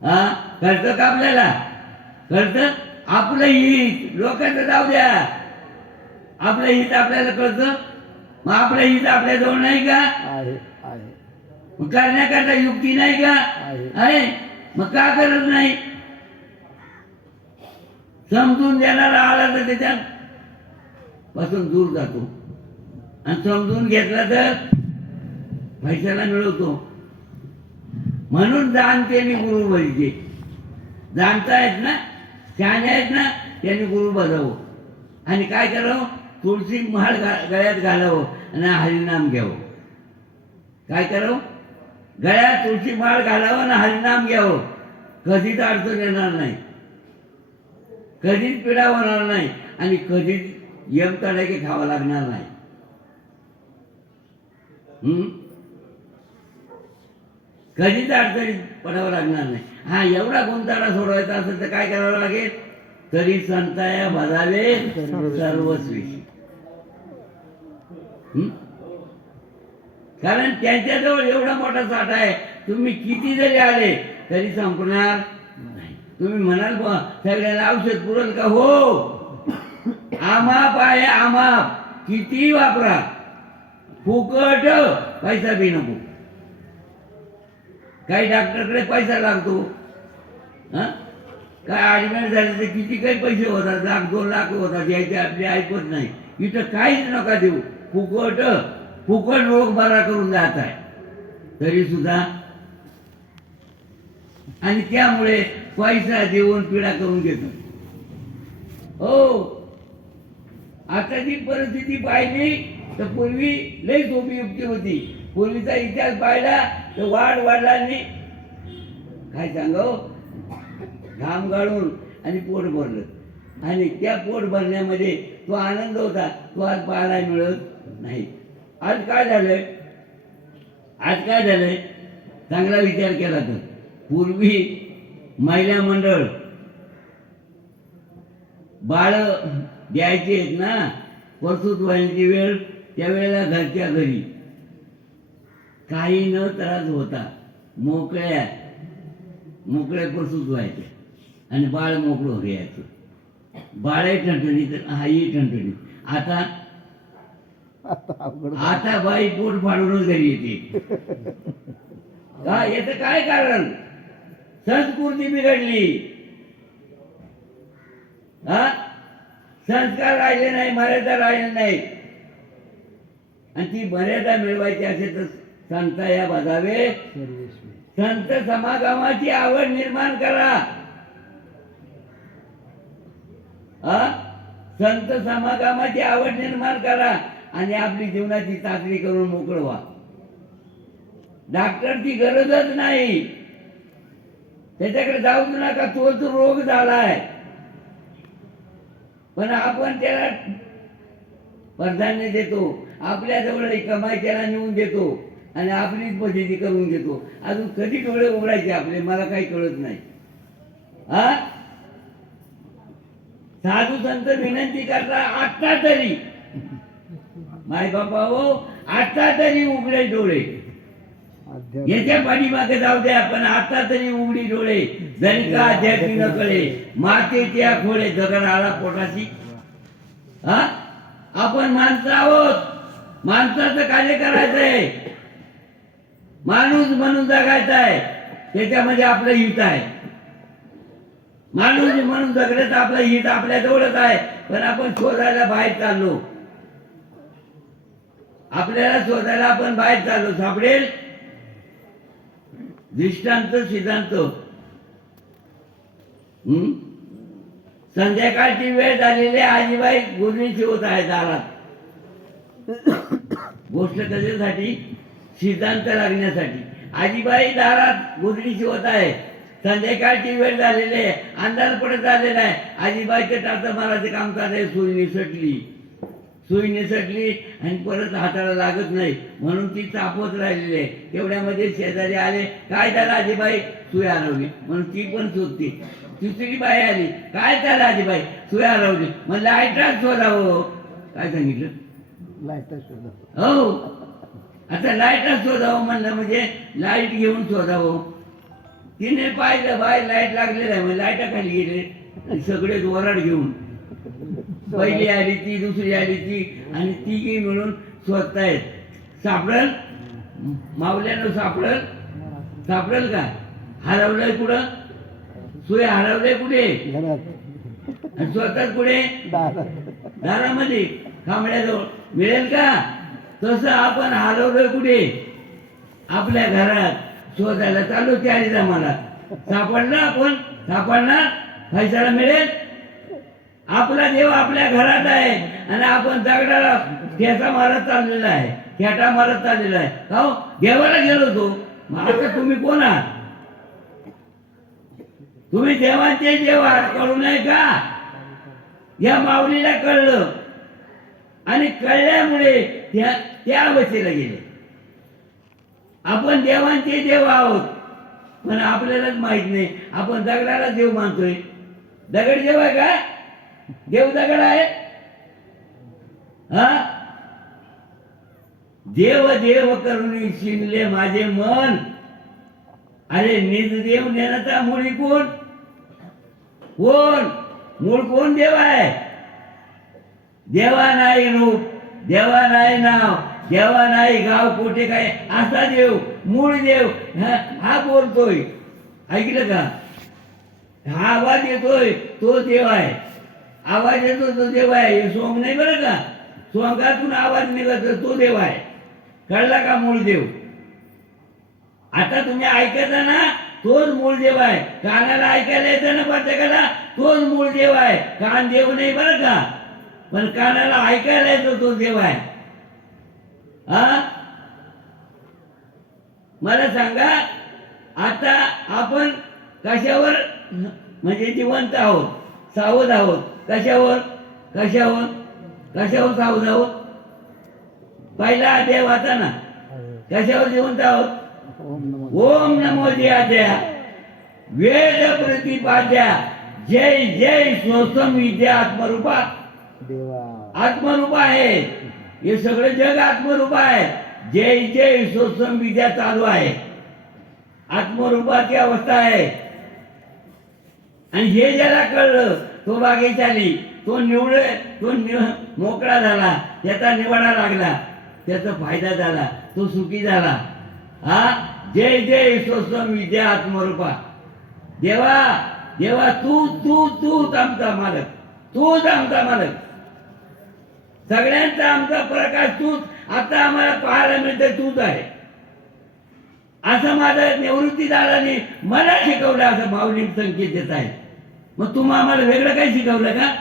हा, कळतं का आपल्याला? कळतं आपलं हित, लोकांचं जाऊ द्या, आपलं हित आपल्याला कळतं. मग आपलं हित आपल्या जवळ नाही का? आहे आहे मग करण्याकरता युक्ती नाही का? आहे. आहे. मग का करत नाही? समजून देणारा आला तर त्याच्या पासून दूर जातो, आणि समजून घेतला तर पैशाला मिळवतो. म्हणून जाणतेने गुरु बळीचे. जाणतायत ना, शहाणे आहेत ना, त्यांनी गुरु बजावं. आणि काय करावं? तुळशी महाळ गळ्यात घालावं आणि हरिनाम घ्यावं. काय करावं? गळ्यात तुळशी माळ घालावं आणि हरिनाम घ्यावं. कधीच अडचण येणार नाही, कधीच पिढा होणार नाही, आणि कधीच यम तडाखे खावा लागणार नाही. कधीच अडचणीत पडावं लागणार नाही. हा, एवढा गुंताडा सोडवायचा असेल तर काय करावं लागेल? तरी संताया भजावे सर्वस्वी. कारण त्यांच्याजवळ एवढा मोठा साठा आहे, तुम्ही किती जरी आले तरी संपणार नाही. तुम्ही म्हणाल बा सगळ्यांना औषध पुरल का? हो, आमाप आहे, आमाप. किती वापरा, फुकट, पैसा बी नको. काही डॉक्टरकडे पैसा लागतो. हा, काय ऍडमिट झाले तर किती काही पैसे होतात, लाख 2 लाख होतात, यायचे आपली ऐकत नाही. इथं काहीच नका देऊ, फुकट, फुकट रोग बरा करून जात आहे तरी सुद्धा. आणि त्यामुळे पैसा देऊन पिढा करून घेतो. हो, आता जी परिस्थिती पाहिली तर पूर्वी लई सोपी युक्ती होती. पूर्वीचा इतिहास पाहिला तर वडिलांनी काय सांगाव, घाम गाळून आणि पोट भरलं, आणि त्या पोट भरण्यामध्ये तो आनंद होता, तो आज पाहायला मिळत नाही. आज काय झालंय? आज काय झालंय? चांगला विचार केला तर पूर्वी महिला मंडळ बाळ द्यायचे आहेत ना, प्रसूत व्हायची वेळ, त्यावेळेला घरच्या घरी काही न त्रास होता, मोकळ्या प्रसूत व्हायचे आणि बाळ मोकळं घ्यायचं. बाळही ठणठणीत, हाही ठणठणीत. आता आता बाई पोट फाडूनच घरी येते. का? याचं काय कारण? संस्कृती बिघडली. हा, संस्कार राहिले नाही, मर्यादा राहिले नाही. आणि ती मर्यादा मिळवायची असेल तर संताया बजावे सर्वस्वी. संत समागमाची आवड निर्माण करा. हा, संत समागमाची आवड निर्माण करा आणि आपली जीवनाची चाचणी करून मोकळं व्हा. डॉक्टरची गरजच नाही, त्याच्याकडे जाऊच नका. तोच रोग झालाय, पण आपण त्याला प्राधान्य देतो, आपल्या जवळ कमाई त्याला नेऊन देतो आणि आपलीच पद्धती करून घेतो. अजून कधी डोळे उघडायचे आपले मला काही कळत नाही. हा, साधू संत विनंती करता, आता तरी माय बापा हो, आता तरी उघडे डोळे. अध्यात्म याच्या पाठीमागे जाऊ द्या, पण आता तरी उघडी डोळे. जरी का अध्यात्मी न कळे मातेच्या खोळे जगत आला पोटाशी. हा, आपण माणसं आहोत, माणसाचं कार्य करायचंय, माणूस म्हणून जगायचं आहे, त्याच्यामध्ये आपलं हित आहे. माणूस म्हणून जगण्याचं आपलं हित आपल्या जवळच आहे, पण आपण शोधायला बाहेर चाललो. आपल्याला शोधायला आपण बाहेर चाललो. सापडेल दृष्टांत सिद्धांत. संध्याकाळची वेळ झालेली, आजीबाई गुरणी शिवत आहे दारात. गोष्ट कशासाठी? सिद्धांत लागण्यासाठी. आजीबाई दारात गुरणी शिवत आहे. संध्याकाळची वेळ झालेली आहे, अंधार पडत आलेला आहे. आजीबाईचं टाचा मारायचं काम करायचं, सोयी निसटली. सुई निसटली आणि परत हाताला लागत नाही म्हणून ती चापवत राहिलेली आहे. तेवढ्यामध्ये शेजारी आले, काय झालं आजीबाई? सुई हरवली. म्हणून ती पण शोधते. दुसरी बाई आली, काय झालं आजीबाई? सुई हरवली. मग लाईटात शोधावं. काय सांगितलं? लाईट शोधा. हो, आता लाईटात शोधावं म्हणलं म्हणजे लाईट घेऊन शोधावं. तिने पाहिलं बाय लाईट लागलेलं आहे, मग लाईटा खाली गेले आणि सगळे वराड घेऊन, पहिली आली ती, दुसरी आली ती, आणि तिघी मिळून शोधतायत. सापडल? मावल्यानं सापडल? सापडल का? हरवलंय कुठं? सुई हरवलंय कुठे? घरात आणि स्वतःच कुठे? दारात दारामध्ये खांबड्याजवळ. मिळेल का? तसं आपण हरवलोय कुठे? आपल्या घरात. शोधायला चालू त्यारी जमाला. सापडलं आपण? सापडणार? पैशाला मिळेल? आपला देव आपल्या घरात आहे आणि आपण दगडाला ठेचा मारत चाललेला आहे, खेटा मारत चाललेला आहे. का हो? देवाला गेलो तो. मग आता तुम्ही कोण आहात? तुम्ही देवांचे देव आहात, कळू नये का? या माऊलीला कळलं आणि कळल्यामुळे त्या अवस्थेला गेले. आपण देवांचे देव आहोत पण आपल्यालाच माहित नाही. आपण दगडाला देव मानतोय. दगड देव आहे का? देव दगड आहे? हा? देव देव करुणी शिनले माझे मन. अरे निज देव नेण्याचा मुळी कोण? कोण मूळ? कोण देव आहे? देवा नाही रूप, देवा नाही नाव, देवा नाही गाव कोठे काय, असा देव मूळ देव. हा बोलतोय, ऐकलं का? हा आवाज येतोय तो देव आहे. आवाज येतो तो देव आहे. हे सोंग नाही बरं का? सोंगातून आवाज निघत तो देव आहे. कळला का? मूळ देव. आता तुम्ही ऐकायचा ना, तोच मूळ देव आहे. कानाला ऐकायला येतं ना प्रत्येकाला, तोच मूळ देव आहे. कान देव नाही बरं का, पण कानाला ऐकायला येतो तो देव आहे. हा, मला सांगा, आता आपण कशावर म्हणजे जिवंत आहोत, सावध आहोत? कशावर? कशावर? कशावर सावध आहोत? पहिला देव आता ना, कशावर जिवंत आहोत? ओम नमो ओम नमो द्या वेद प्रतिपाद्या जय जय सोसम विद्या आत्मरूपा. देवा. आत्मरूप आहे हे सगळं जग, आत्मरूप आहे. जय जय सोसम विद्या चालू आहे, आत्मरूपाची अवस्था आहे. आणि हे ज्याला कळलं तो बागेत आली, तो मोकळा झाला, त्याचा निवाडा लागला, त्याचा फायदा झाला, तो सुखी झाला. हा, जय जय सोसम विद्या आत्मरूपा. देवा देवा तू तू तूच आमचा मालक, तूच आमचा मालक, सगळ्यांचा आमचा प्रकाश तूच. आता आम्हाला पाहायला मिळतं तूच आहे. असं माझं निवृत्ती दादाने मला शिकवलं, असं माऊली संकेत देत आहे. मग तुम्ही आम्हाला वेगळं काही शिकवलं का?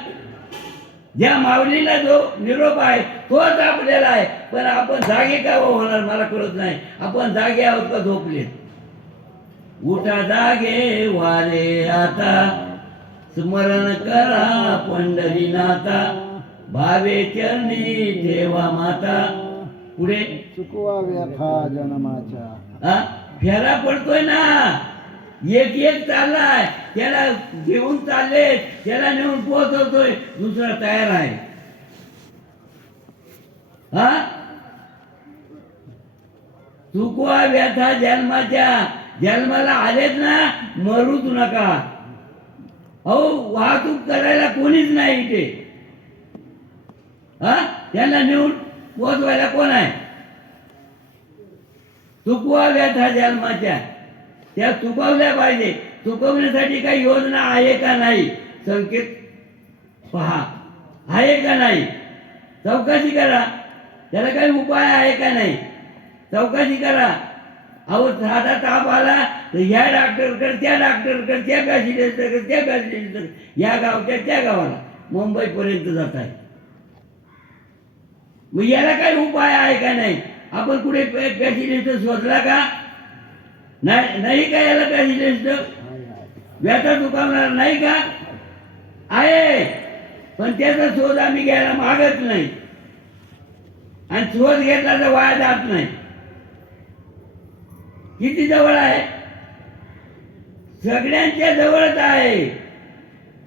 ज्या माऊलीला जो निरोप आहे तोच आपल्याला आहे. पण आपण जागे का होणार मला कळत नाही. आपण जागे आहोत का झोपलेत? उठा जागे वारे आता, स्मरण करा पंढरीनाथा, भावे चरणी ठेवा माता. पुढे चुकवा व्यथा जन्माच्या. हा, फेरा पडतोय ना, एक एक चाललाय, त्याला घेऊन चालले, त्याला नेऊन पोहोचवतोय, दुसरा तयार आहे. हा, चुकवा व्यथा जन्माच्या. जन्माला आलेत ना, मरूच नका. अहो, वाहतूक करायला कोणीच नाही इथे. हा, त्यांना नेऊन पोहोचवायला कोण आहे? चुकवा व्यथा जन्माच्या. त्या चुकवल्या पाहिजे. चुकवण्यासाठी काही योजना आहे का नाही? संकेत पहा, आहे का नाही? चौकशी करा. त्याला काही उपाय आहे का नाही? चौकशी करा. अहो, साधा ताप आला तर ह्या डॉक्टरकडे, त्या डॉक्टरकडे, त्या पॅसिडेंटकडे, त्या पॅसिडेंटकडे, या गावच्या त्या गावाला, मुंबईपर्यंत जात आहे. मग याला काही उपाय आहे का नाही? आपण कुठे पॅसिडेंट शोधला का? नाही का याला पॅसिडेंट? व्यथा चुकावणार नाही का? आहे, पण त्याचा शोध आम्ही घ्यायला मागत नाही. आणि शोध घेतला तर वाया जात नाही. किती जवळ आहे, सगळ्यांच्या जवळच आहे,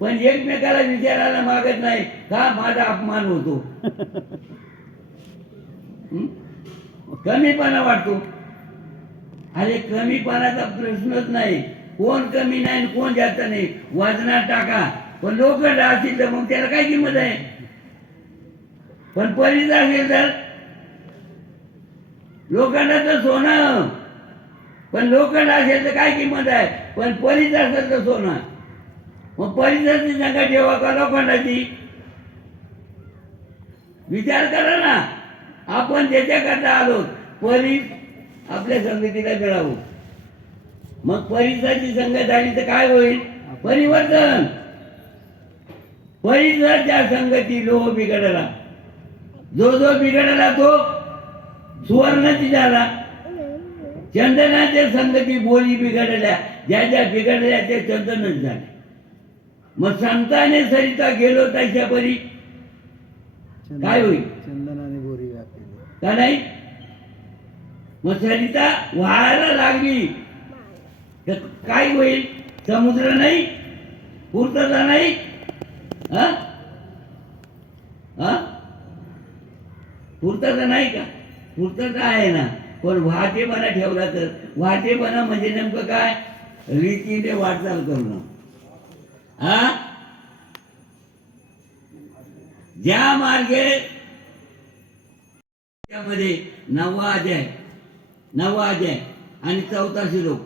पण एकमेकाला विचारायला मागत नाही का माझा अपमान होतो. हं? कमीपणा वाटतो. अरे कमीपणाचा प्रश्नच नाही, कोण कमी नाही आणि कोण जास्त नाही, वजनात टाका. पण लोक असतील तर मग त्याला काय किंमत आहे. पण परीच असेल तर लोखंड तर सोनं, पण लोखंड असेल तर काय किंमत आहे. पण परीच असेल तर सोनं. मग परीची संख्या ठेवा का लोखंडाची. विचार करा ना, आपण ज्याच्याकरता आलो परी आपल्या संगतीला मिळावं. मग परिसराची संगत झाली तर काय होईल, परिवर्तन. परिसराच्या संगती लोह बिघडला, जो जो बिघडला तो सुवर्णाची झाला. चंदनाच्या संगती बोली बिघडल्या, ज्या ज्या बिघडल्या ते चंदनच झाले. मग संताने सरिता गेलो तशा परी काय होईल, चंदनाने बोरी व्यापली. का नाही. मग सरिता वाहायला लागली तर काय होईल, समुद्र नाही, पूर्तता नाही. हा हा पूर्तता नाही का, पूर्तता आहे ना. पण वाहतेपणा ठेवला तर, वाहतेपणा म्हणजे नेमकं काय, रीतीने वाटचाल करणं. हा ज्या मार्गे त्यामध्ये 9वा अध्याय आणि 4था श्लोक,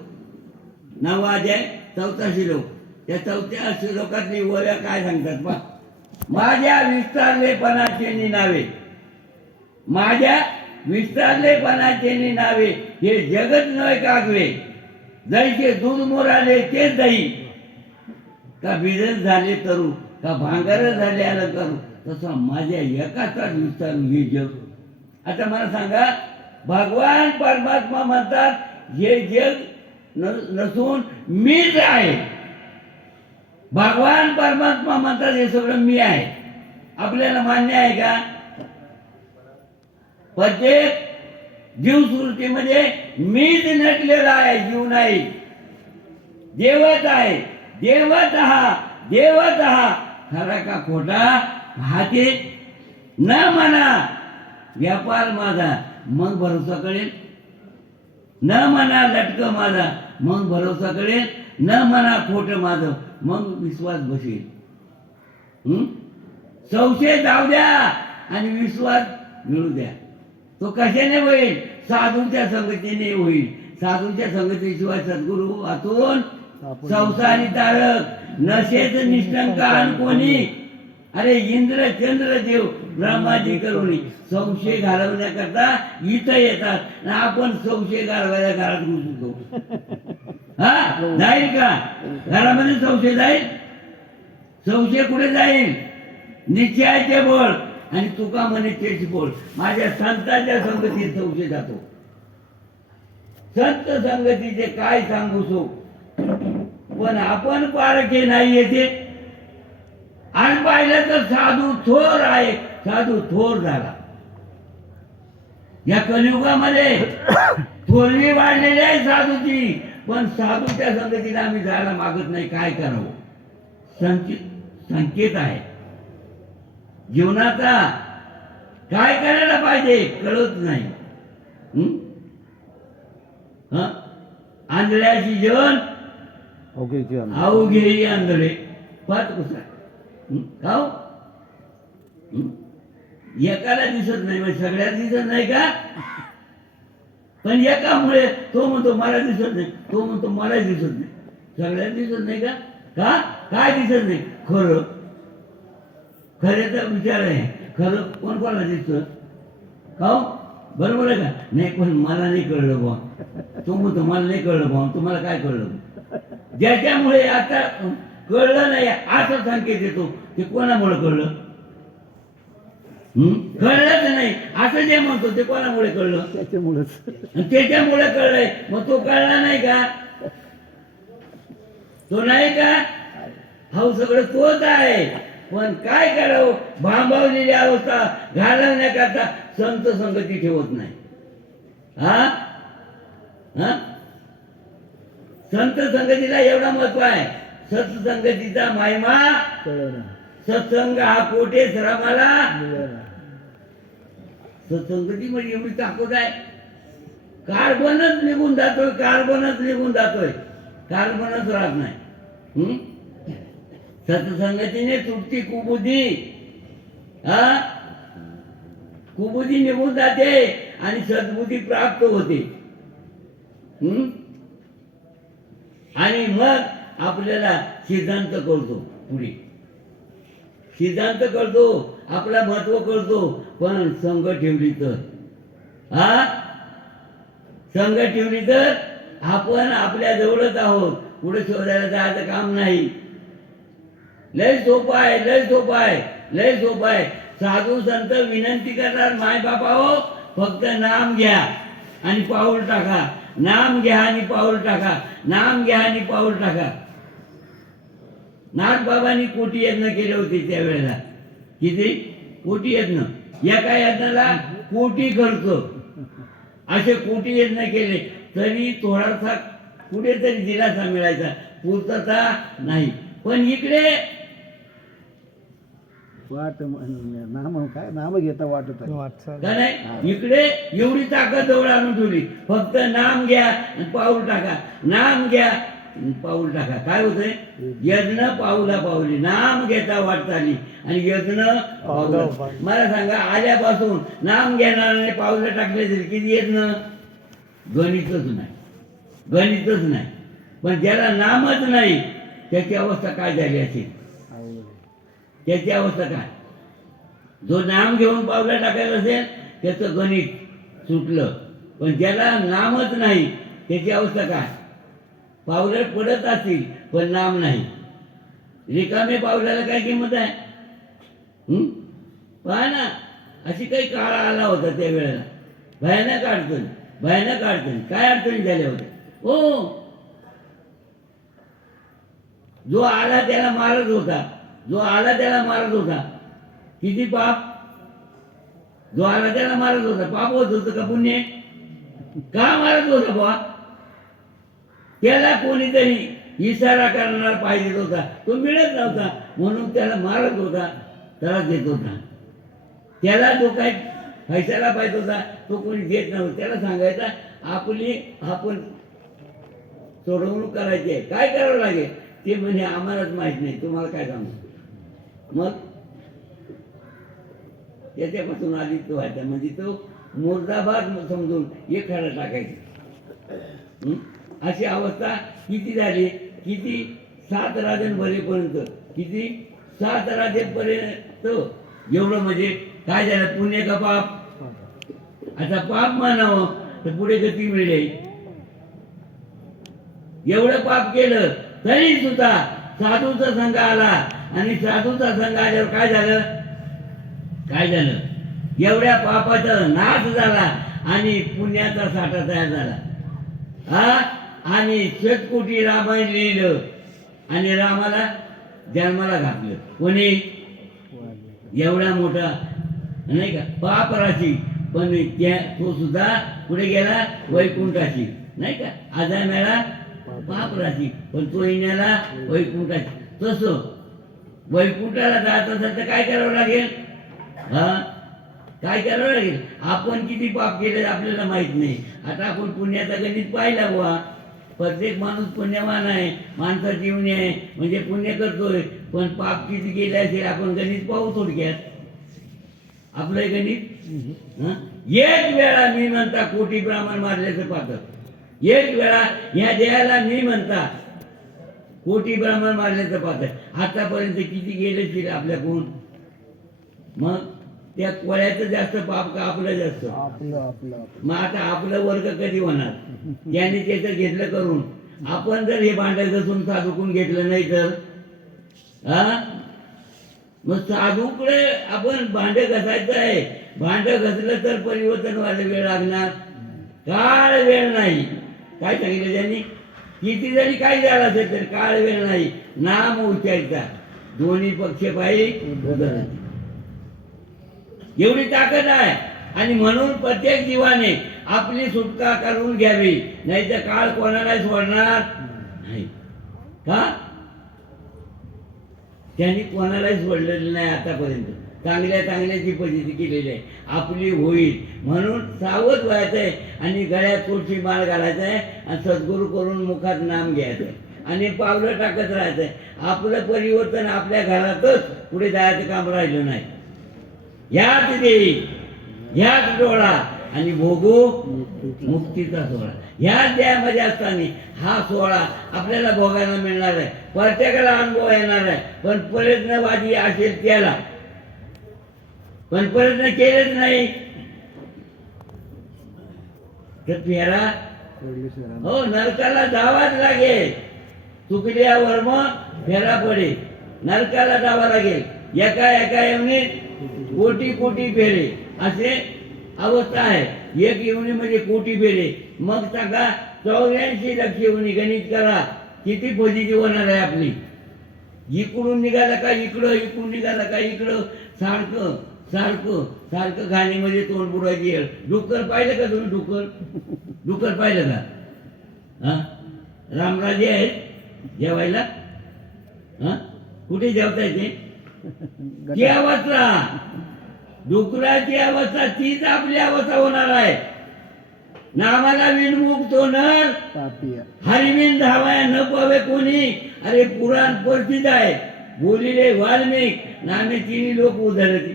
9वा अध्याय 4था श्लोक. त्या 4थ्या श्लोकातली ओव्या काय सांगतात पहा. माझ्या विस्तारलेपणाचे निनावे, माझ्या विस्तारलेपणाचे निनावे, हे जगत नव्हे कागवे. जैसे दूध मोराले ते दही, का बिजन झाले तरू, का भांगर झाले आलं करू, तसं माझ्या एकाचा विस्तार हे जग. आता मला सांगा, भगवान परमात्मा म्हणतात हे जग नसून मीच आहे. भगवान परमात्मा म्हणतात हे सगळं मी आहे. आपल्याला मान्य आहे का. प्रत्येक जीवसृष्टीमध्ये मीच नटलेला आहे, जीव नाही. देवच आहे, देवच हा खरा का खोटा पाहते न म्हणा. व्यापार माझा मग भरोसा कळेल, न म्हणा लटक माझा मग भरोसा कळेल, न म्हणा खोट माझं मग विश्वास बसेल. संशय जाऊ द्या आणि विश्वास मिळू द्या. तो कशाने होईल, साधूंच्या संगतीने होईल. साधूंच्या संगतीशिवाय सद्गुरू आतून संसारी तारक नशेच निष्ठंकान कोणी. अरे इंद्र चंद्र देव ब्रह्माजी करुणी संशय घालवण्याकरता इथं येतात, आणि आपण संशय घालवायला घरात घुसतो. हा जाईल का घरामध्ये संशय जाईल. संशय कुठे जाईल, निश्चयाचे बळ आणि तुका म्हणे तेच बोल. माझ्या संतांच्या संगतीत संशय जातो. संत संगतीचे काय सांगू सो, पण आपण पारखे नाही येते. आणि पाहिलं तर साधू थोर आहे, साधू थोर झाला. या कलियुगामध्ये थोरवी वाढलेली आहे साधूची, पण साधूच्या संगतीला आम्ही जायला मागत नाही. काय करावं, संकेत आहे जीवनाचा. काय करायला पाहिजे कळत नाही. आंधळ्याची जेवण अवघेही आंधळे पाच कसा खाऊ. एकाला दिसत नाही, म्हणजे सगळ्यात दिसत नाही का. पण एकामुळे तो म्हणतो मला दिसत नाही, तो म्हणतो मला दिसत नाही. सगळ्यात दिसत नाही का, का काय दिसत नाही. खरं खऱ्याचा विचार आहे. खरं कोण कोणाला दिसतं का, बरोबर आहे का नाही. पण मला नाही कळलं बुवा, तो म्हणतो मला नाही कळलं बुवा, तुम्हाला काय कळलं. ज्याच्यामुळे आता कळलं नाही असं संकेत येतो, ते कोणामुळे कळलं. कळलंच नाही असं जे म्हणतो ते कोणामुळे कळलं, त्याच्यामुळे कळलंय. मग तो कळला नाही का, तो नाही का. हा सगळं तोच आहे. पण काय करावं, भांबावलेली अवस्था घालवण्याकरता संत संगती ठेवत नाही. हा हा संत संगतीला एवढा महत्व आहे. सत्संगतीचा महिमा कळलं सत्संग हा कोठे श्रमाला. मिळालं. सत्संगतीमध्ये एवढी ताकद आहे. कार्बनच निघून जातोय, कार्बनच निघून जातोय, कार्बनच राहत नाही. हं? सत्संगतीने तुटती कुबुद्धी, हा कुबुद्धी निघून जाते आणि सद्बुद्धी प्राप्त होते. हं? आणि मग आपल्याला सिद्धांत कळतो, पुढे सिद्धांत कळतो, आपला महत्व कळतो. पण संघ ठेवली तर, हा संघ ठेवली तर आपण आपल्या जवळच आहोत, पुढे शोधायला जायचं काम नाही. लय सोपं आहे, लय सोपं आहे, लय सोपं आहे. साधू संत विनंती करणार, माय बापा हो, फक्त नाम घ्या आणि पाऊल टाका, नाम घ्या आणि पाऊल टाका, नाम घ्या आणि पाऊल टाका. नागबाबांनी कोटी यज्ञ केले होते त्यावेळेला. किती कोटी यज्ञ, एका यज्ञाला कोटी खर्च, असे कोटी यज्ञ केले तरी थोडासा कुठेतरी दिलासा मिळायचा, पूर्तता नाही. पण इकडे वाट नाम काय नाम घेता वाटत आहे. वाटचाल. का नाही, इकडे एवढी ताकद जवळ आणून ठेवली. फक्त नाम घ्या आणि पाऊल टाका, नाम घ्या आणि पाऊल टाका. काय होतंय, यज्ञ पाऊला पाऊली, नाम घेता वाटचाली आणि यज्ञ पाऊला. मला सांगा, आल्यापासून नाम घेणाऱ्याने पाऊलं टाकले तरी किती यज्ञ? गणितच नाही, गणितच नाही. पण ज्याला नामच नाही त्याची अवस्था काय झाली असेल, त्याची अवस्था काय? जो नाम घेऊन पावलं टाकायला असेल त्याचं गणित सुटलं. पण ज्याला नामच नाही त्याची अवस्था काय? पावलं पडत असतील पण नाम नाही, रिकामे पावलाला काय किंमत आहे? पहा ना, अशी काही काळ आला होता त्यावेळेला, भयानक अडचण, भयानक अडचण. काय अडचणी झाल्या होत्या हो. जो आला त्याला मारत होता, जो आला त्याला मारत होता. किती पाप, जो आला त्याला मारत होता. पाप होत होतं का पुण्य? का मारत होता बा? त्याला कोणीतरी इशारा करणारा पाहिजे होता, तो मिळत नव्हता म्हणून त्याला मारत होता, त्याला देत होता. त्याला जो काही पैशाला पाहिजे होता तो कोणी देत नव्हता. त्याला सांगायचा आपली आपण सोडवणूक करायची आहे, काय करावं लागेल ते म्हणजे आम्हालाच माहित नाही, तुम्हाला काय सांगू. मग त्याच्यापासून आधी तो व्हायचा, म्हणजे तो मुर्दाबाद समजून एक खडा टाकायचा. अशी अवस्था किती झाली, किती 7 राजन भरेपर्यंत, किती 7 राजेपर्यंत. एवढं म्हणजे काय झालं, पुण्य का पाप? आता पाप मानावं तर पुढे गती मिळेल. एवढं पाप केलं तरी सुद्धा साधूचा संघ आला आणि साधूचा संघ आल्यावर काय झालं, काय झालं, एवढ्या पापाचा नाश झाला आणि पुण्याचा साठा तयार झाला. हा आणि शतकोटी रामायण लिहिलं आणि रामाला जन्माला घातलं. कोणी? एवढा मोठा नाही का पाप राशी, पण त्या तो सुद्धा पुढे गेला वैकुंठाची, नाही का. आजा मेळा पाप राशी, पण तो येण्याला वैकुंठाची. तसं वैकुंठाला जात असेल तर काय करावं लागेल? हा काय करावं लागेल? आपण किती पाप केले आपल्याला माहित नाही. आता आपण पुण्याचा गणित पाहिला बुवा, प्रत्येक माणूस पुण्यवान आहे, माणसाची जीवनी आहे म्हणजे पुण्य करतोय. पण पाप किती केले असेल आपण गणित पाहू थोडक्यात. आपलं गणित एक वेळा मी म्हणता कोटी ब्राह्मण मारल्याचं पाहत, एक वेळा ह्या देहाला मी म्हणता कोटी ब्राह्मण मारल्याचं पाहत. आतापर्यंत किती गेले आपल्याकडून? मग त्या कोळ्याचं जास्त पाप का आपलं जास्त? आपलं आपलं मग आता आपलं वर्ग कधी होणार? त्याने त्याचं घेतलं करून. आपण जर हे भांडं घसून साधूकून घेतलं नाही तर हा मग साधूकडे आपण भांडं घसायचं आहे. भांडं घसलं तर परिवर्तन व्हायला वेळ लागणार, काळ वेळ नाही. काय सांगितलं त्यांनी? किती जरी काय झालं असेल तर काळ वेळ नाही. नाम उच्चारता, दोन्ही पक्ष पाहिजे उदरती. एवढी ताकद आहे. आणि म्हणून प्रत्येक जीवाने आपली सुटका करून घ्यावी, नाही तर काळ कोणाला सोडणार नाही. का त्यांनी कोणालाही सोडलेलं नाही आतापर्यंत. चांगल्या चांगल्याची फजिती केलेली आहे. आपली होईल म्हणून सावध व्हायचं आहे आणि गळ्यात तुळशी माळ घालायचं आहे आणि सद्गुरू करून मुखात नाम घ्यायचं आहे आणि पावलं टाकत राहायचं आहे. आपलं परिवर्तन आपल्या घरातच पुढे जायचं काम राहिलं नाही. ह्याच देही ह्याच डोळा आणि भोगू मुक्तीचा सोहळा. ह्याच देहामध्ये असताना हा सोहळा आपल्याला भोगायला मिळणार आहे. प्रत्येकाला अनुभव येणार आहे. पण प्रयत्नवादी असेल त्याला, पण प्रयत्न केलेच नाही तर फेरा हो नरकाला जावाच लागेल. चुकल्यावर मग फेरा पडेल, नरकाला जावा लागेल. एका एका येवणीत कोटी कोटी फेरे असे अवस्था आहे. एक येवणी म्हणजे कोटी फेरे. मग सांगा 84 लक्ष येवणी गणित करा किती फजिती होणार आहे आपली. इकडून निघाला का इकडं, इकडून निघाला का इकडं, सारखं सारखं सारखं घाणीमध्ये तोंड बुडायची येळ. डुक्कर पाहिलं का तुम्ही? डुक्कर पाहिलं का? हा रामराजे आहेत जेवायला. हा कुठे जेवता येते? ती अवस्था डुकराची अवस्था तीच आपली अवस्था होणार आहे. नामाला विनमुक्त होणार हरिविन धावाय न पावे कोणी. अरे पुराण परिस्थित आहे. बोलिले वाल्मिक नामे तिन्ही लोक उधारती.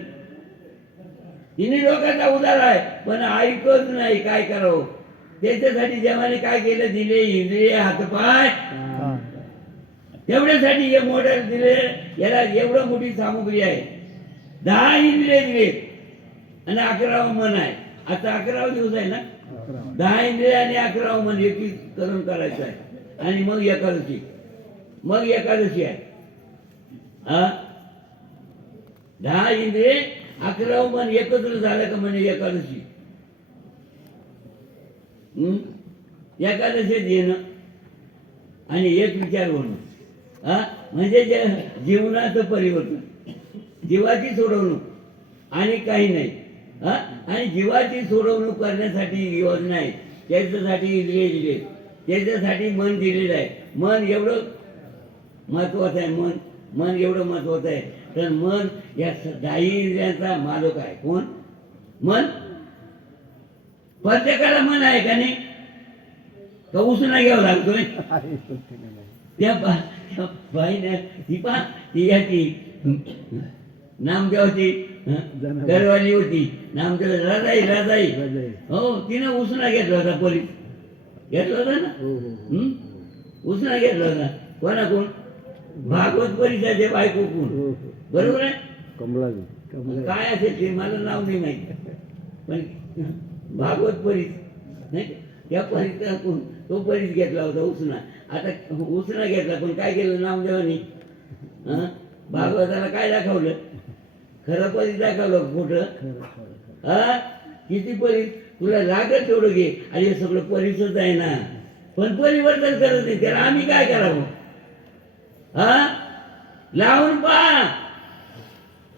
तिन्ही लोकांचा उधार आहे पण ऐकत नाही. काय करावं? त्याच्यासाठी देवाने काय केलं? दिले इंद्रिय हातपाय. तेवढ्यासाठी हे मॉडेल दिले. याला एवढं मोठी सामुग्री आहे. 10 इंद्रिय दिले आणि 11वं मन आहे. आता 11वा दिवस आहे ना. 10 इंद्रिय आणि 11वं मन एकीकरण करायचं आहे. आणि मग एकादशी, मग एकादशी आहे. 10 इंद्रिय 11वं मन एकत्र झालं का म्हणजे एकादशी. एकादशीत येणं आणि एक विचार होणं. म्हणजे जीवनाचं परिवर्तन, जीवाची सोडवणूक आणि काही नाही. आणि जीवाची सोडवणूक करण्यासाठी योजना आहे. त्याच्यासाठी इंद्रिय दिले, त्याच्यासाठी मन दिलेलं आहे. मन एवढं महत्वाचं आहे. मन एवढं महत्वाचं आहे. तर मन या 10 इंद्रियांचा मालक आहे. कोण? मन. प्रत्येकाला मन आहे का नाही? का उसना घ्यावं लागतोय? त्या बाईने ती पहा ती याची नामदेवाची घरवाली होती. नामदेव राजाई हो तिने उसना घेतला होता. पोलीस घेतला होता ना. उसना घेतला होता. कोणाकोण? भागवत परिषदेचे बायको कोण? बरोबर आहे. कमला काय असेल ते मला नाव नाही माहिती. पण भागवत परीस नाही त्या परीचा कोण? तो परीस घेतला होता उसना. आता उसना घेतला पण काय केलं नामदेवानी? भागवताला काय दाखवलं? खरं परीस दाखवलं. खोटं? किती परीस तुला लागत तेवढं घे. आणि हे सगळं परीसच आहे ना. पण परिवर्तन करत नाही. त्याला आम्ही काय करावं? लावून पहा.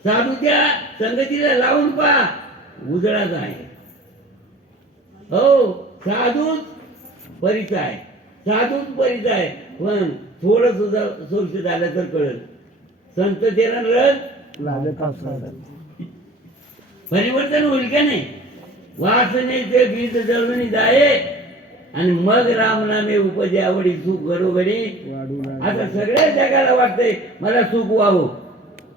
साधूच्या संगतीला लावून पहा. उजळाच आहे. हो साधूच परीच आहे. साधूच परीच आहे. पण थोडं सुद्धा सोर्स झालं तर कळलं. संत चरण परिवर्तन होईल का नाही? वासनेचे बीज जळून जाये आणि मग रामनामे उपजे आवडी सुख घडोघडी. आता सगळ्या जगाला वाटतंय मला सुख व्हावं.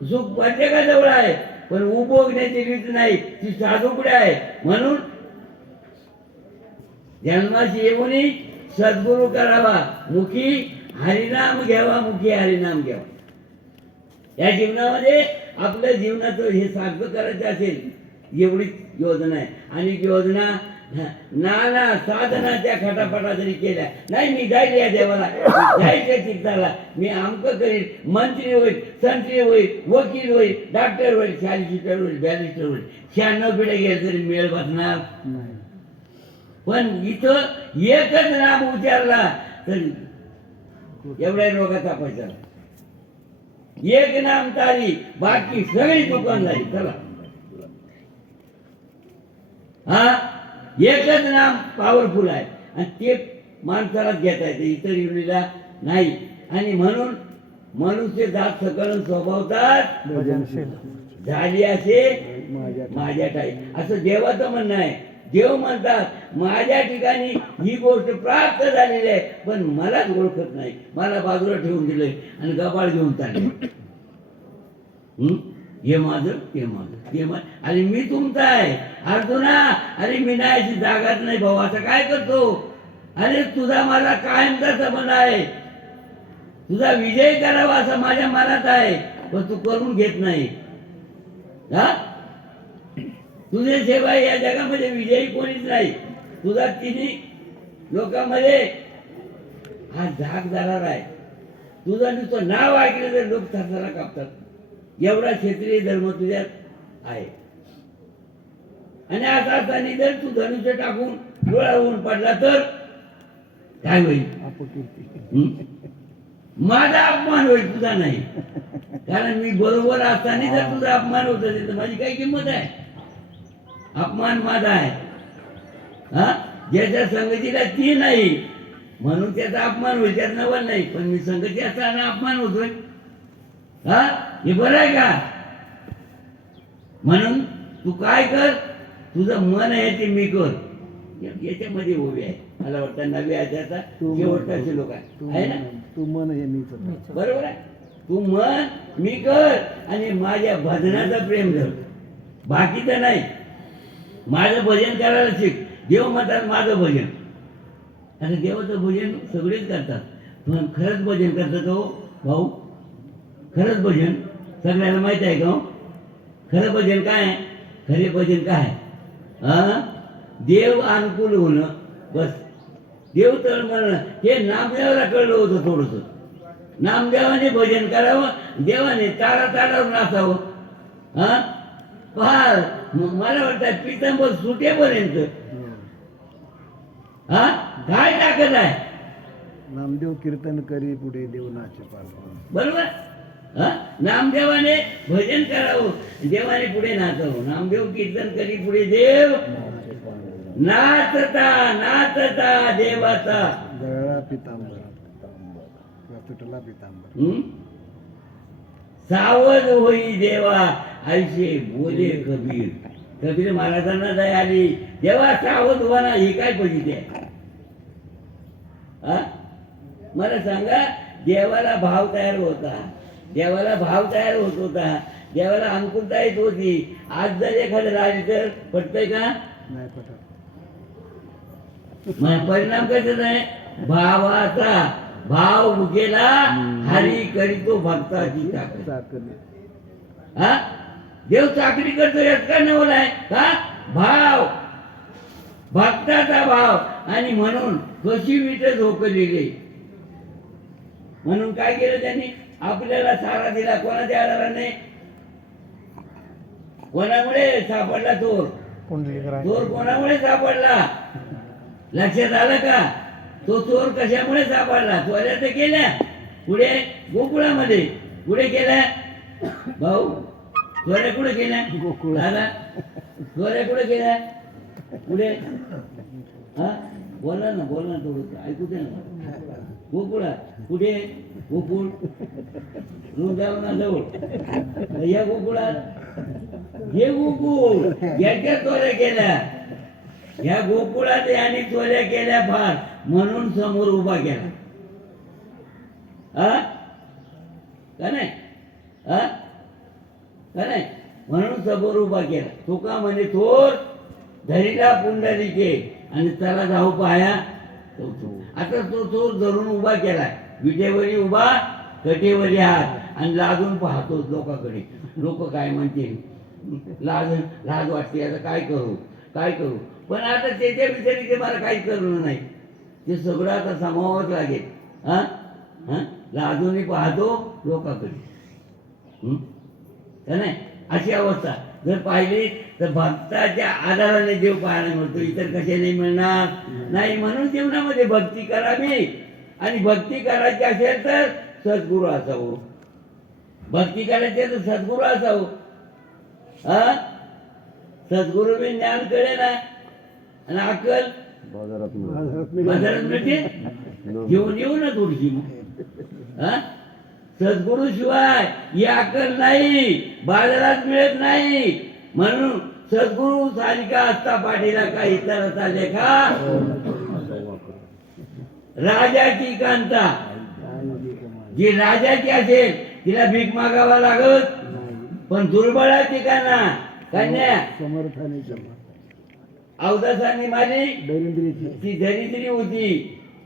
सुख प्रत्येकाजवळ आहे पण उपभोगण्याची रीत नाही. ती साधूकडे आहे. म्हणून जन्माशी येऊन सद्गुरू करावा. मुखी हरिनाम घ्यावा. मुखी हरिनाम घ्यावा. या जीवनामध्ये आपल्या जीवनाचं हे साध्य करायचं असेल एवढीच योजना आहे. आणि योजना नाना साधनाच्या खटापटा जरी केल्या नाही. मी जाईल या देवाला, जायच्या चित्ताला, मी आमकं करील, मंत्री होईल, संत्री होईल, वकील होईल, डॉक्टर होईल, सॉलिसिटर होईल, बॅरिस्टर होईल. 96 पिढ्या गेले तरी मेळ बसणार. पण इथं एकच नाम उच्चारला तर एवढ्या रोगाचा पैसा. एक नाम तारी बाकी सगळी दुकान झाली. चला हा एकच नाम पॉवरफुल आहे आणि ते माणसालाच घेता येते, इतर युनीला नाही. आणि म्हणून मनुष्य जात सकळ स्वभावतात भजनशील झाली असे माझ्या माझ्या टाईम, असं देवाचं म्हणणं आहे. देव म्हणतात माझ्या ठिकाणी ही गोष्ट प्राप्त झालेली आहे, पण मलाच ओळखत नाही, मला बाजूला ठेवून दिलंय आणि गबाळ घेऊन चालले. हे माझं ते माझं ते माझं, अरे मी तुमचा आहे अर्जुना, अरे मी नाही अशी जागाच नाही भाऊ, असं काय करतो? अरे तुझा माझा कायमचा संबंध आहे, तुझा विजय करावा असं माझ्या मनात आहे, पण तू करून घेत नाही. हा तुझे सेवा या जगामध्ये विजयी कोणीच नाही, तुझा तिन्ही लोकांमध्ये हा झाक जाणार आहे. तुझं नुसतं नाव ऐकलं तर लोक थरथरा कापतात, एवढा क्षेत्रीय धर्म तुझ्यात आहे. आणि असा असताना जर तू धनुष्य टाकून डोळा होऊन पडला तर काय होईल? अपकीर्ती. माझा अपमान होईल, तुझा नाही. कारण मी बरोबर असताना जर तुझा अपमान होत असेल तर माझी काही किंमत आहे? अपमान माझा आहे. हा ज्याच्या संगतीला ती नाही म्हणून त्याचा अपमान होईल, त्यात नवल नाही. पण मी संगती असताना अपमान होतोय, हा हे बरं आहे का? म्हणून तू काय कर, तुझं मन आहे ते मी कर, याच्यामध्ये उभी आहे. मला वाटतं नवी आचारचा शेवटचे लोक आहे ना, तू मन हे मीच. बरोबर आहे. तू मन मी कर आणि माझ्या भजनाचं प्रेम धर, बाकीचं नाही. माझं भजन करायला शिक. देव म्हणतात माझं भजन, आणि देवाचं भजन सगळेच करतात, पण खरंच भजन करतात हो भाऊ? खरंच भजन सगळ्यांना माहित आहे का हो? खरं भजन काय आहे? खरे भजन काय आहे? हा देव अनुकूल होणं, बस. देव तर म्हणणं हे नामदेवाला कळलं होतं थोडस. नामदेवाने भजन करावं, देवाने तारा तारावर नाचावं. हा फार मला वाटतं पितांबर सुटेपर्यंत हा काय ताकद आहे? नामदेव कीर्तन करी पुढे देव नाचे पार. बरोबर. हा नामदेवाने भजन करावं, देवाने पुढे नाचावं. नामदेव कीर्तन करी पुढे देव नाचता नाचता देवाचा गळा पितांबर तुटला पितांबर. सावध होई देवा आयुष्य बोले कबीर. कबीर महाराजांना दया आली, देवा सावध व्हा ना. ही काय परिस्थिती आहे? हा मला सांगा, देवाला भाव तयार होता, देवाला भाव तयार होत होता, देवाला अनुकूलता येत होती. आज जर एखादं राज तर पटतंय का? नाही पटत. मग परिणाम कशाचा आहे? भावाचा. भाव गेला हरी करीतो भक्ताची चाकरी. चाकरी. हा देव चाकरी करतो यात का नवल आहे का? भाव, भक्ताचा भाव. आणि म्हणून कशी विट झोकलेली. म्हणून काय केलं त्यांनी? आपल्याला सारा दिला. कोणाच्या आधाराने? कोणामुळे सापडला चोर? पुंडलिक चोर कोणामुळे सापडला? लक्षात आलं का? तो चोर कशामुळे सापडला? चोऱ्या तर केल्या पुढे गोकुळामध्ये. पुढे केल्या भाऊ, चोऱ्या कुठे केल्या? गोकुळ. दादा चोऱ्या कुठे केल्या? पुढे हा बोला ना थोडं ऐकू दे ना. गोकुळात. कुठे? गोकुळ वृंदावनाजवळ. या गोकुळात हे गोकुळ, याच्या चोऱ्या केल्या. या गोकुळात यांनी चोऱ्या केल्या फार, म्हणून समोर उभा केला. हा का नाही? हा का नाही? म्हणून समोर उभा केला. तो का म्हणे थोर धरीला पुंडलिके आणि त्याला जाऊ पाया. आता तो चोर धरून उभा केलाय, विटेवरी उभा, कटेवरी हात, आणि लाजून पाहतो लोकांकडे. लोक काय म्हणतील? लाज वाटते. आता काय करू काय करू? पण आता त्याच्या विचारी मला काहीच करणं नाही. ते सगळं आता सामावावंच लागेल. हा हा लाजून पाहतो लोकांकडे. का नाही? अशी अवस्था जर पाहिली तर भक्ताच्या आधाराने देव पाहायला मिळतो, इतर कशाने मिळणार नाही. म्हणून जीवनामध्ये भक्ती करावी, आणि भक्ती करायची असेल तर सद्गुरू असावं. भक्ती करायची तर सद्गुरू असावं. हा, सद्गुरू बी ज्ञान कळे ना, आणि अक्कल बाजारात बाजारात मिळते. घेऊन येऊ ना थोडीशी. हा, सद्गुरू शिवाय ही अक्कल नाही, बाजारात मिळत नाही. म्हणून सद्गुरू सारिका असता पाठीला काही इतराचा लेखा, राजाची कांता. जी राजाची असेल तिला भीक मागावा लागत, पण दुर्बळाची कन्या समर्थाने अवदासाने मारी दैनंदिनीची ती दरिद्री होती,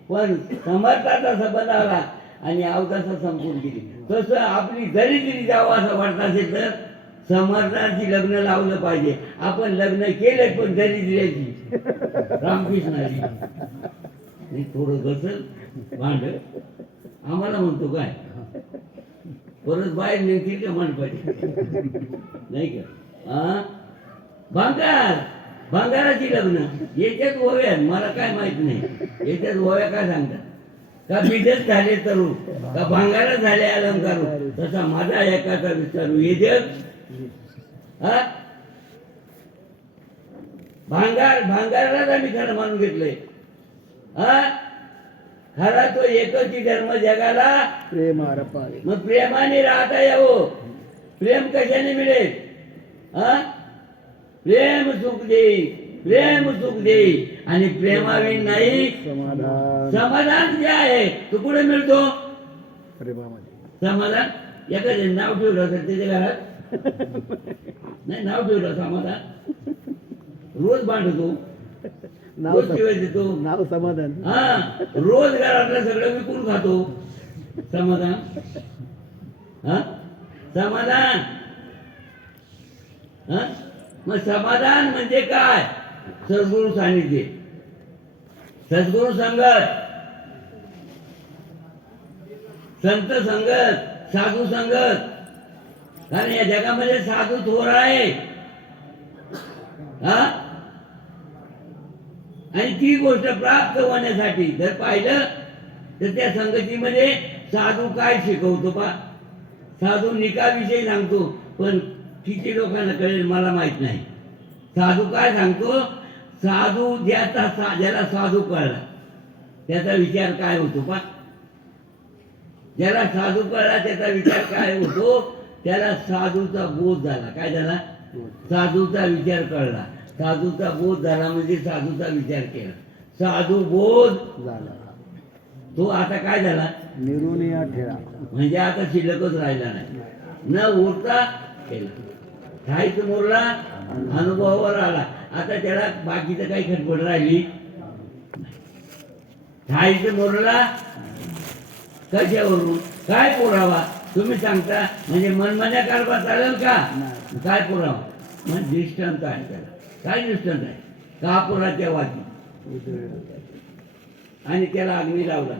पण समर्थाचा संबंध आला आणि अवदासा संपून गेली. तसं आपली दरिद्री जावं असं वाटत असेल तर समर्थाची लग्न लावलं पाहिजे. आपण लग्न केले पण दरिद्र्याची, रामकृष्णाची. आणि थोडं घसल भांड आम्हाला म्हणतो काय, परत बाहेर निघतील का मंडपाची, नाही का? हा, भांगाराची लग्न याच्यात ओव्या, मला काय माहित नाही याच्यात ओव्या काय सांगतात. का बिजत झाले तरू, का भांगारा झाले अलंकारू, तसा माझा एकाचा विचारू येजत. हा, भांगारालाच आम्ही खरं मानून घेतलंय. हा, खरा तो एकच धर्म जगाला प्रेम आरपावे. मग प्रेमाने राहता यावं. प्रेम कशाने मिळेल? हा, प्रेम सुख देई, प्रेम सुख देई, आणि प्रेमाविन नाही समाधान. समाधान जे आहे तो कुठे मिळतो? प्रेमामध्ये समाधान एखाद्या नाव ठेवलं असेल त्याच्या घरात, नाही नाव ठेवलं समाधान, रोज बांधतो, नाव रोज शिवाय देतो. नाव समाधान. हा, रोज घरातलं सगळं विकून खातो. समाधान? हा, समाधान. हा, मग समाधान म्हणजे काय? सद्गुरू सानिध्य, सद्गुरू संगत, संत संगत, साधू संगत. कारण या जगामध्ये साधू थोर आहे. हा, आणि ती गोष्ट प्राप्त होण्यासाठी जर पाहिलं तर त्या संगतीमध्ये साधू काय शिकवतो पा, साधू निकाविषयी सांगतो, पण किती लोकांना कळेल मला माहित नाही. साधू काय सांगतो? साधू ज्याला साधू कळला त्याचा विचार काय होतो पा, ज्याला साधू कळला त्याचा विचार काय होतो, त्याला साधूचा बोध झाला. काय झाला? साधूचा विचार कळला. साधूचा बोध झाला म्हणजे साधूचा विचार केला. साधू बोध झाला. तो आता काय झाला? निरुनिया ठेळा. म्हणजे आता शिल्लकच राहिला नाही. न उरता केला, ठाईच मोरला, अनुभवावर आला. आता त्याला बाकीचं काही खटपट राहिली. ठाईच मोरला कशावरून? काय पुरावा तुम्ही सांगता? म्हणजे मनमान्या कारभार चालेल का? काय पुरावा? मग दृष्टांत आहे त्याला. काय दृष्टांत आहे? कापुराच्या वाटी, आणि त्याला अग्नी लावला.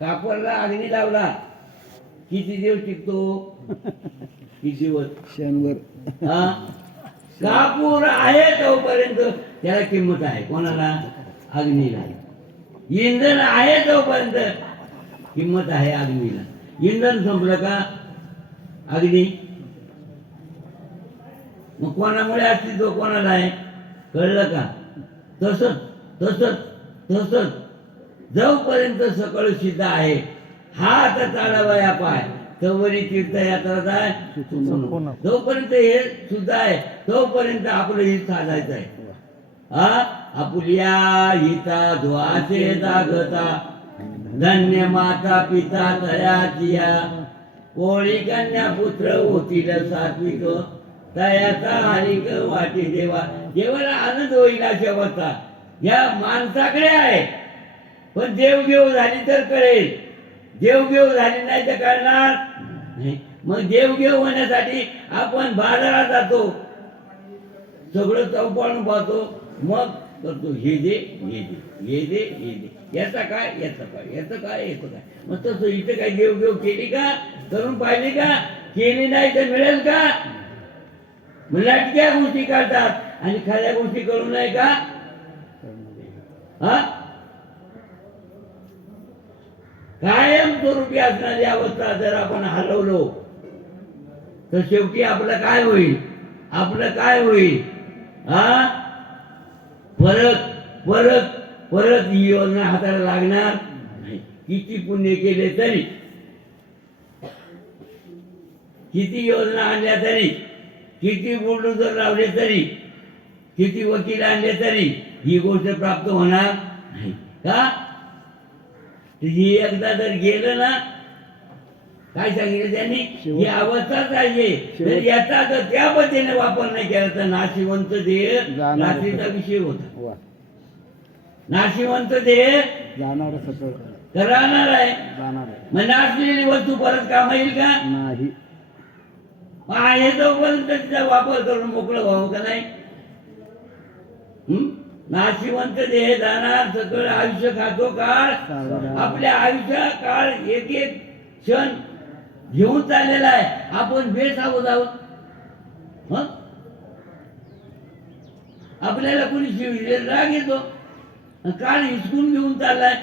कापरला अग्नी लावला, किती दिवस टिकतो? किती दिवस? क्षणभर. हा, कापूर आहे तोपर्यंत त्याला किंमत आहे. कोणाला? अग्नीला. इंधन आहे तोपर्यंत किंमत आहे अग्नीला. इंधन संपलं का अग्नी मग कोणामुळे अस्तित्व कोणाला आहे? कळलं का? तसंच तसंच तसंच जोपर्यंत सकळ सिद्ध आहे, हात चालवाया पाय तोवरी तीर्थयात्रा जाय. जोपर्यंत हे सुद्धा आहे तोपर्यंत आपलं हित साधायचं आहे. हा, आपुल्या हिता द्वासे जागता, धन्य माता पिता तयाचिया, कोळी कन्या पुत्र होतील सात्विक, तयाचा हरिक वाटी देवा. देवाला आनंद होईल अशी अवस्था या माणसाकडे आहे. पण देवघेव झाली तर कळेल, देवघेव झाली नाही तर कळणार नाही. मग देवघेव होण्यासाठी आपण बाजारात जातो, सगळं चौपाळून पाहतो, मग करतो हे दे हे दे हे दे हे दे, याचा काय याचं काय याचं काय याचं काय. मग तसं इथं काही देवघेव केली का? करून पाहिली का? केली नाही तर मिळेल का? लटक्या गोष्टी करतात आणि खऱ्या गोष्टी करू नये का? हा, कायम स्वरूपी असणारी अवस्था जर आपण हरवलो तर शेवटी आपलं काय होईल? आपलं काय होईल? हा, परत परत परत ही योजना हाताला लागणार नाही. किती पुण्य केले तरी, किती योजना आणल्या तरी, किती बुलडोझर लावले तरी, किती वकील आणले तरी ही गोष्ट प्राप्त होणार नाही. का? ही एकदा जर गेलं ना, काय सांगितलं त्यांनी? ही अवस्थाच आहे. तर याचा जर त्या पद्धतीने वापर नाही केला तर नाशिवंत देह रात्रीचा विषय होता. वा नाशिवंत देह जाणार सकळ राहणार आहे. जाणार आहे मग नाशलेली वस्तू परत कामा येईल का? नाही. आहे तोपर्यंत तिचा वापर करून मोकळं व्हावं का नाही? नाशिवंत देह जाणार सकळ आयुष्य खातो काळ. आपल्या आयुष्या काळ एक एक क्षण घेऊन चाललेला आहे. आपण बेसावध आहोत. हं? आपल्याला कोणी शिवले राग येतो, काळ हिसकून घेऊन चाललाय.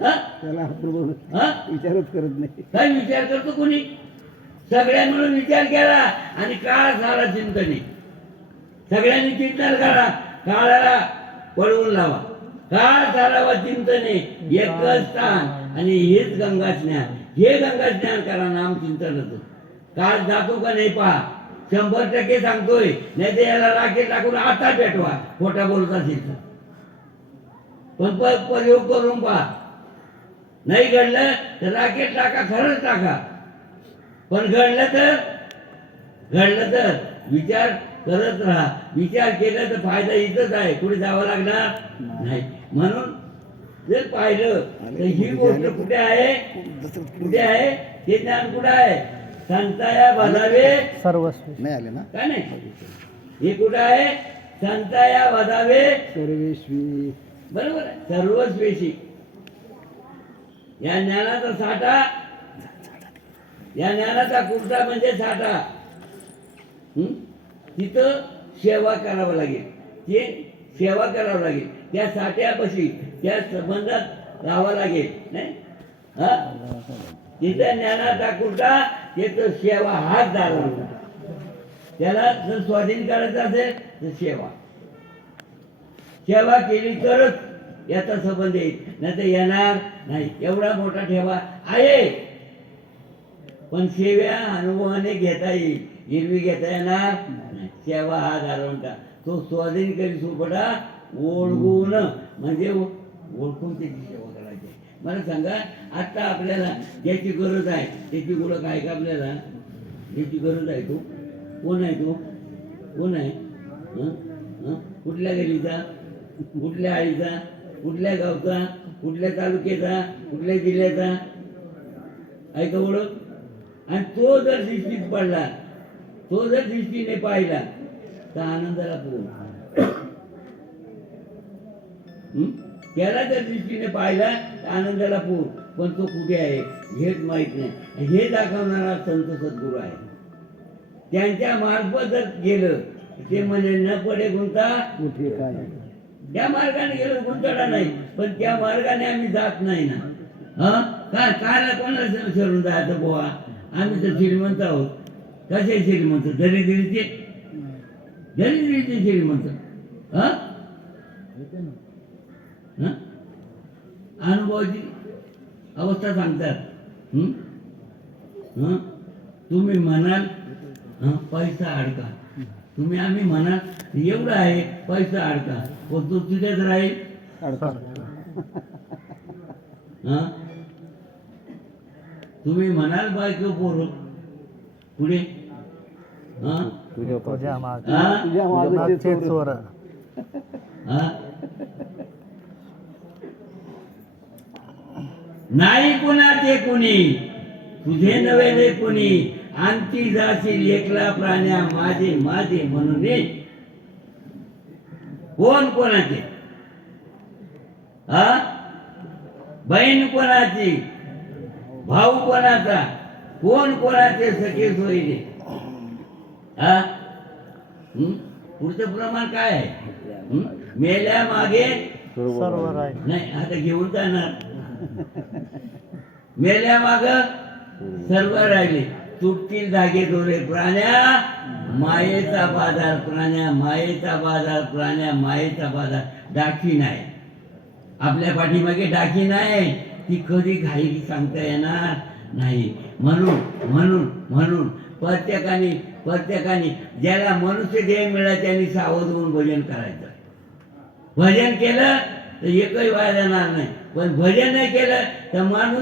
हं? त्याला आपण हं? विचारच करत नाही. काय विचार करतो कोणी? सगळ्या मिळून विचार केला आणि काळ सारा चिंतने. सगळ्यांनी चिंतन करा, काळाला पळवून लावा. काळ सारावा चिंतने एकच स्थान आणि हेच गंगा स्नान. हे गंगा स्नान करा, नाम चिंतन होतं. काळ जातो का नाही पहा. 100% सांगतोय, नाही तर याला राखेत टाकून आता पेटवा. खोटा बोलत असेल तर. पण प्रयोग करून पहा. नाही घडलं तर राखेत टाका, खरंच टाका. पण घडलं तर विचार करत राहा. विचार केला तर फायदा इथंच आहे, कुठे जावं लागणार नाही. म्हणून जर पाहिलं तर ही गोष्ट कुठे आहे? कुठे आहे? हे ज्ञान कुठे आहे? संताया बधावे सर्वस्वी. नाही आले ना काय नाही, हे कुठे आहे? संताया बधावे सर्वेश्वी. बरोबर आहे, सर्वस्वेशी. या ज्ञानाचा साठा, या ज्ञानाचा कुर्ता म्हणजे साठा. तिथं सेवा करावं लागेल. ते सेवा करावं लागेल. त्या साठ्यापाशी, त्या संबंधात राहावं लागेल. नाही हा, तिथं ज्ञानाचा कुर्ता, तिथं सेवा हाच झाला. त्याला जर स्वाधीन करायचं असेल तर सेवा केली तरच याचा संबंध येईल, नाही तर येणार नाही. एवढा मोठा ठेवा आहे, पण सेवा अनुभवाने घेता येईल, गिरवी घेता येणार नाही. सेवा हा गारवंटा, तो स्वाधीन करी सुपडा ओळखून, म्हणजे ओळखून त्याची सेवा करायची. मला सांगा, आता आपल्याला ज्याची गरज आहे त्याची ओळख आहे का आपल्याला? ज्याची गरज आहे तो कोण आहे? तो कोण आहे? कुठल्या गलीचा, कुठल्या आळीचा, कुठल्या गावचा, कुठल्या तालुक्याचा, कुठल्या जिल्ह्याचा आहे का ओळख? आणि तो जर दृष्टीत पडला, तो जर दृष्टीने पाहिला तर आनंदाला पूर्ण. त्याला जर दृष्टीने पाहिला तर आनंदाला पूर्ण. पण तो कुठे आहे हेच माहित नाही. हे दाखवणारा संत सद्गुरू आहे. त्यांच्या मार्फत जर गेलं ते म्हणजे न पडे गुंता कुठे काय त्या मार्गाने गेलं गुंतडा नाही. पण त्या मार्गाने आम्ही जात नाही ना. काय काय कोणाला शरून जायचं बुवा? आम्ही तर श्रीमंत आहोत. कसे श्रीमंत? दरिद्रीचे श्रीमंत. अनुभवाची अवस्था सांगतात. तुम्ही म्हणाल पैसा अडका, तुम्ही आम्ही म्हणाल एवढं आहे पैसा अडका, पण तो तुझ्याच राहील. तुम्ही म्हणाल बायको पोर पुढे तुझ्या तुझ्या मागचे चोर. नाही कुणाचे कुणी, तुझे नव्हे रे कुणी, आणखी जाशील एकला प्राण्या माझे माझे म्हणून. कोण कोणाचे? बहीण कोणाची, भाऊ कोणाचा, कोण कोणाचे सखे सोयीने. पुढचं प्रमाण काय आहे? मेल्या मागे सर्व राय. नाही, आता घेऊन जाणार. मेल्या माग सर्व राहिले. तुटतील धागे दोरे प्राण्या मायेचा बाजार, प्राण्या मायेचा बाजार, प्राण्या मायेचा बाजार. डाकी नाही आपल्या पाठीमागे, डाकी नाही. ती कधी घाई सांगता येणार नाही. म्हणून म्हणून म्हणून प्रत्येकाने ज्याला मनुष्य देह मिळाला त्यांनी सावध होऊन भजन करायचं. भजन केलं तर एकही वाया जाणार नाही, पण भजन नाही केलं तर माणूस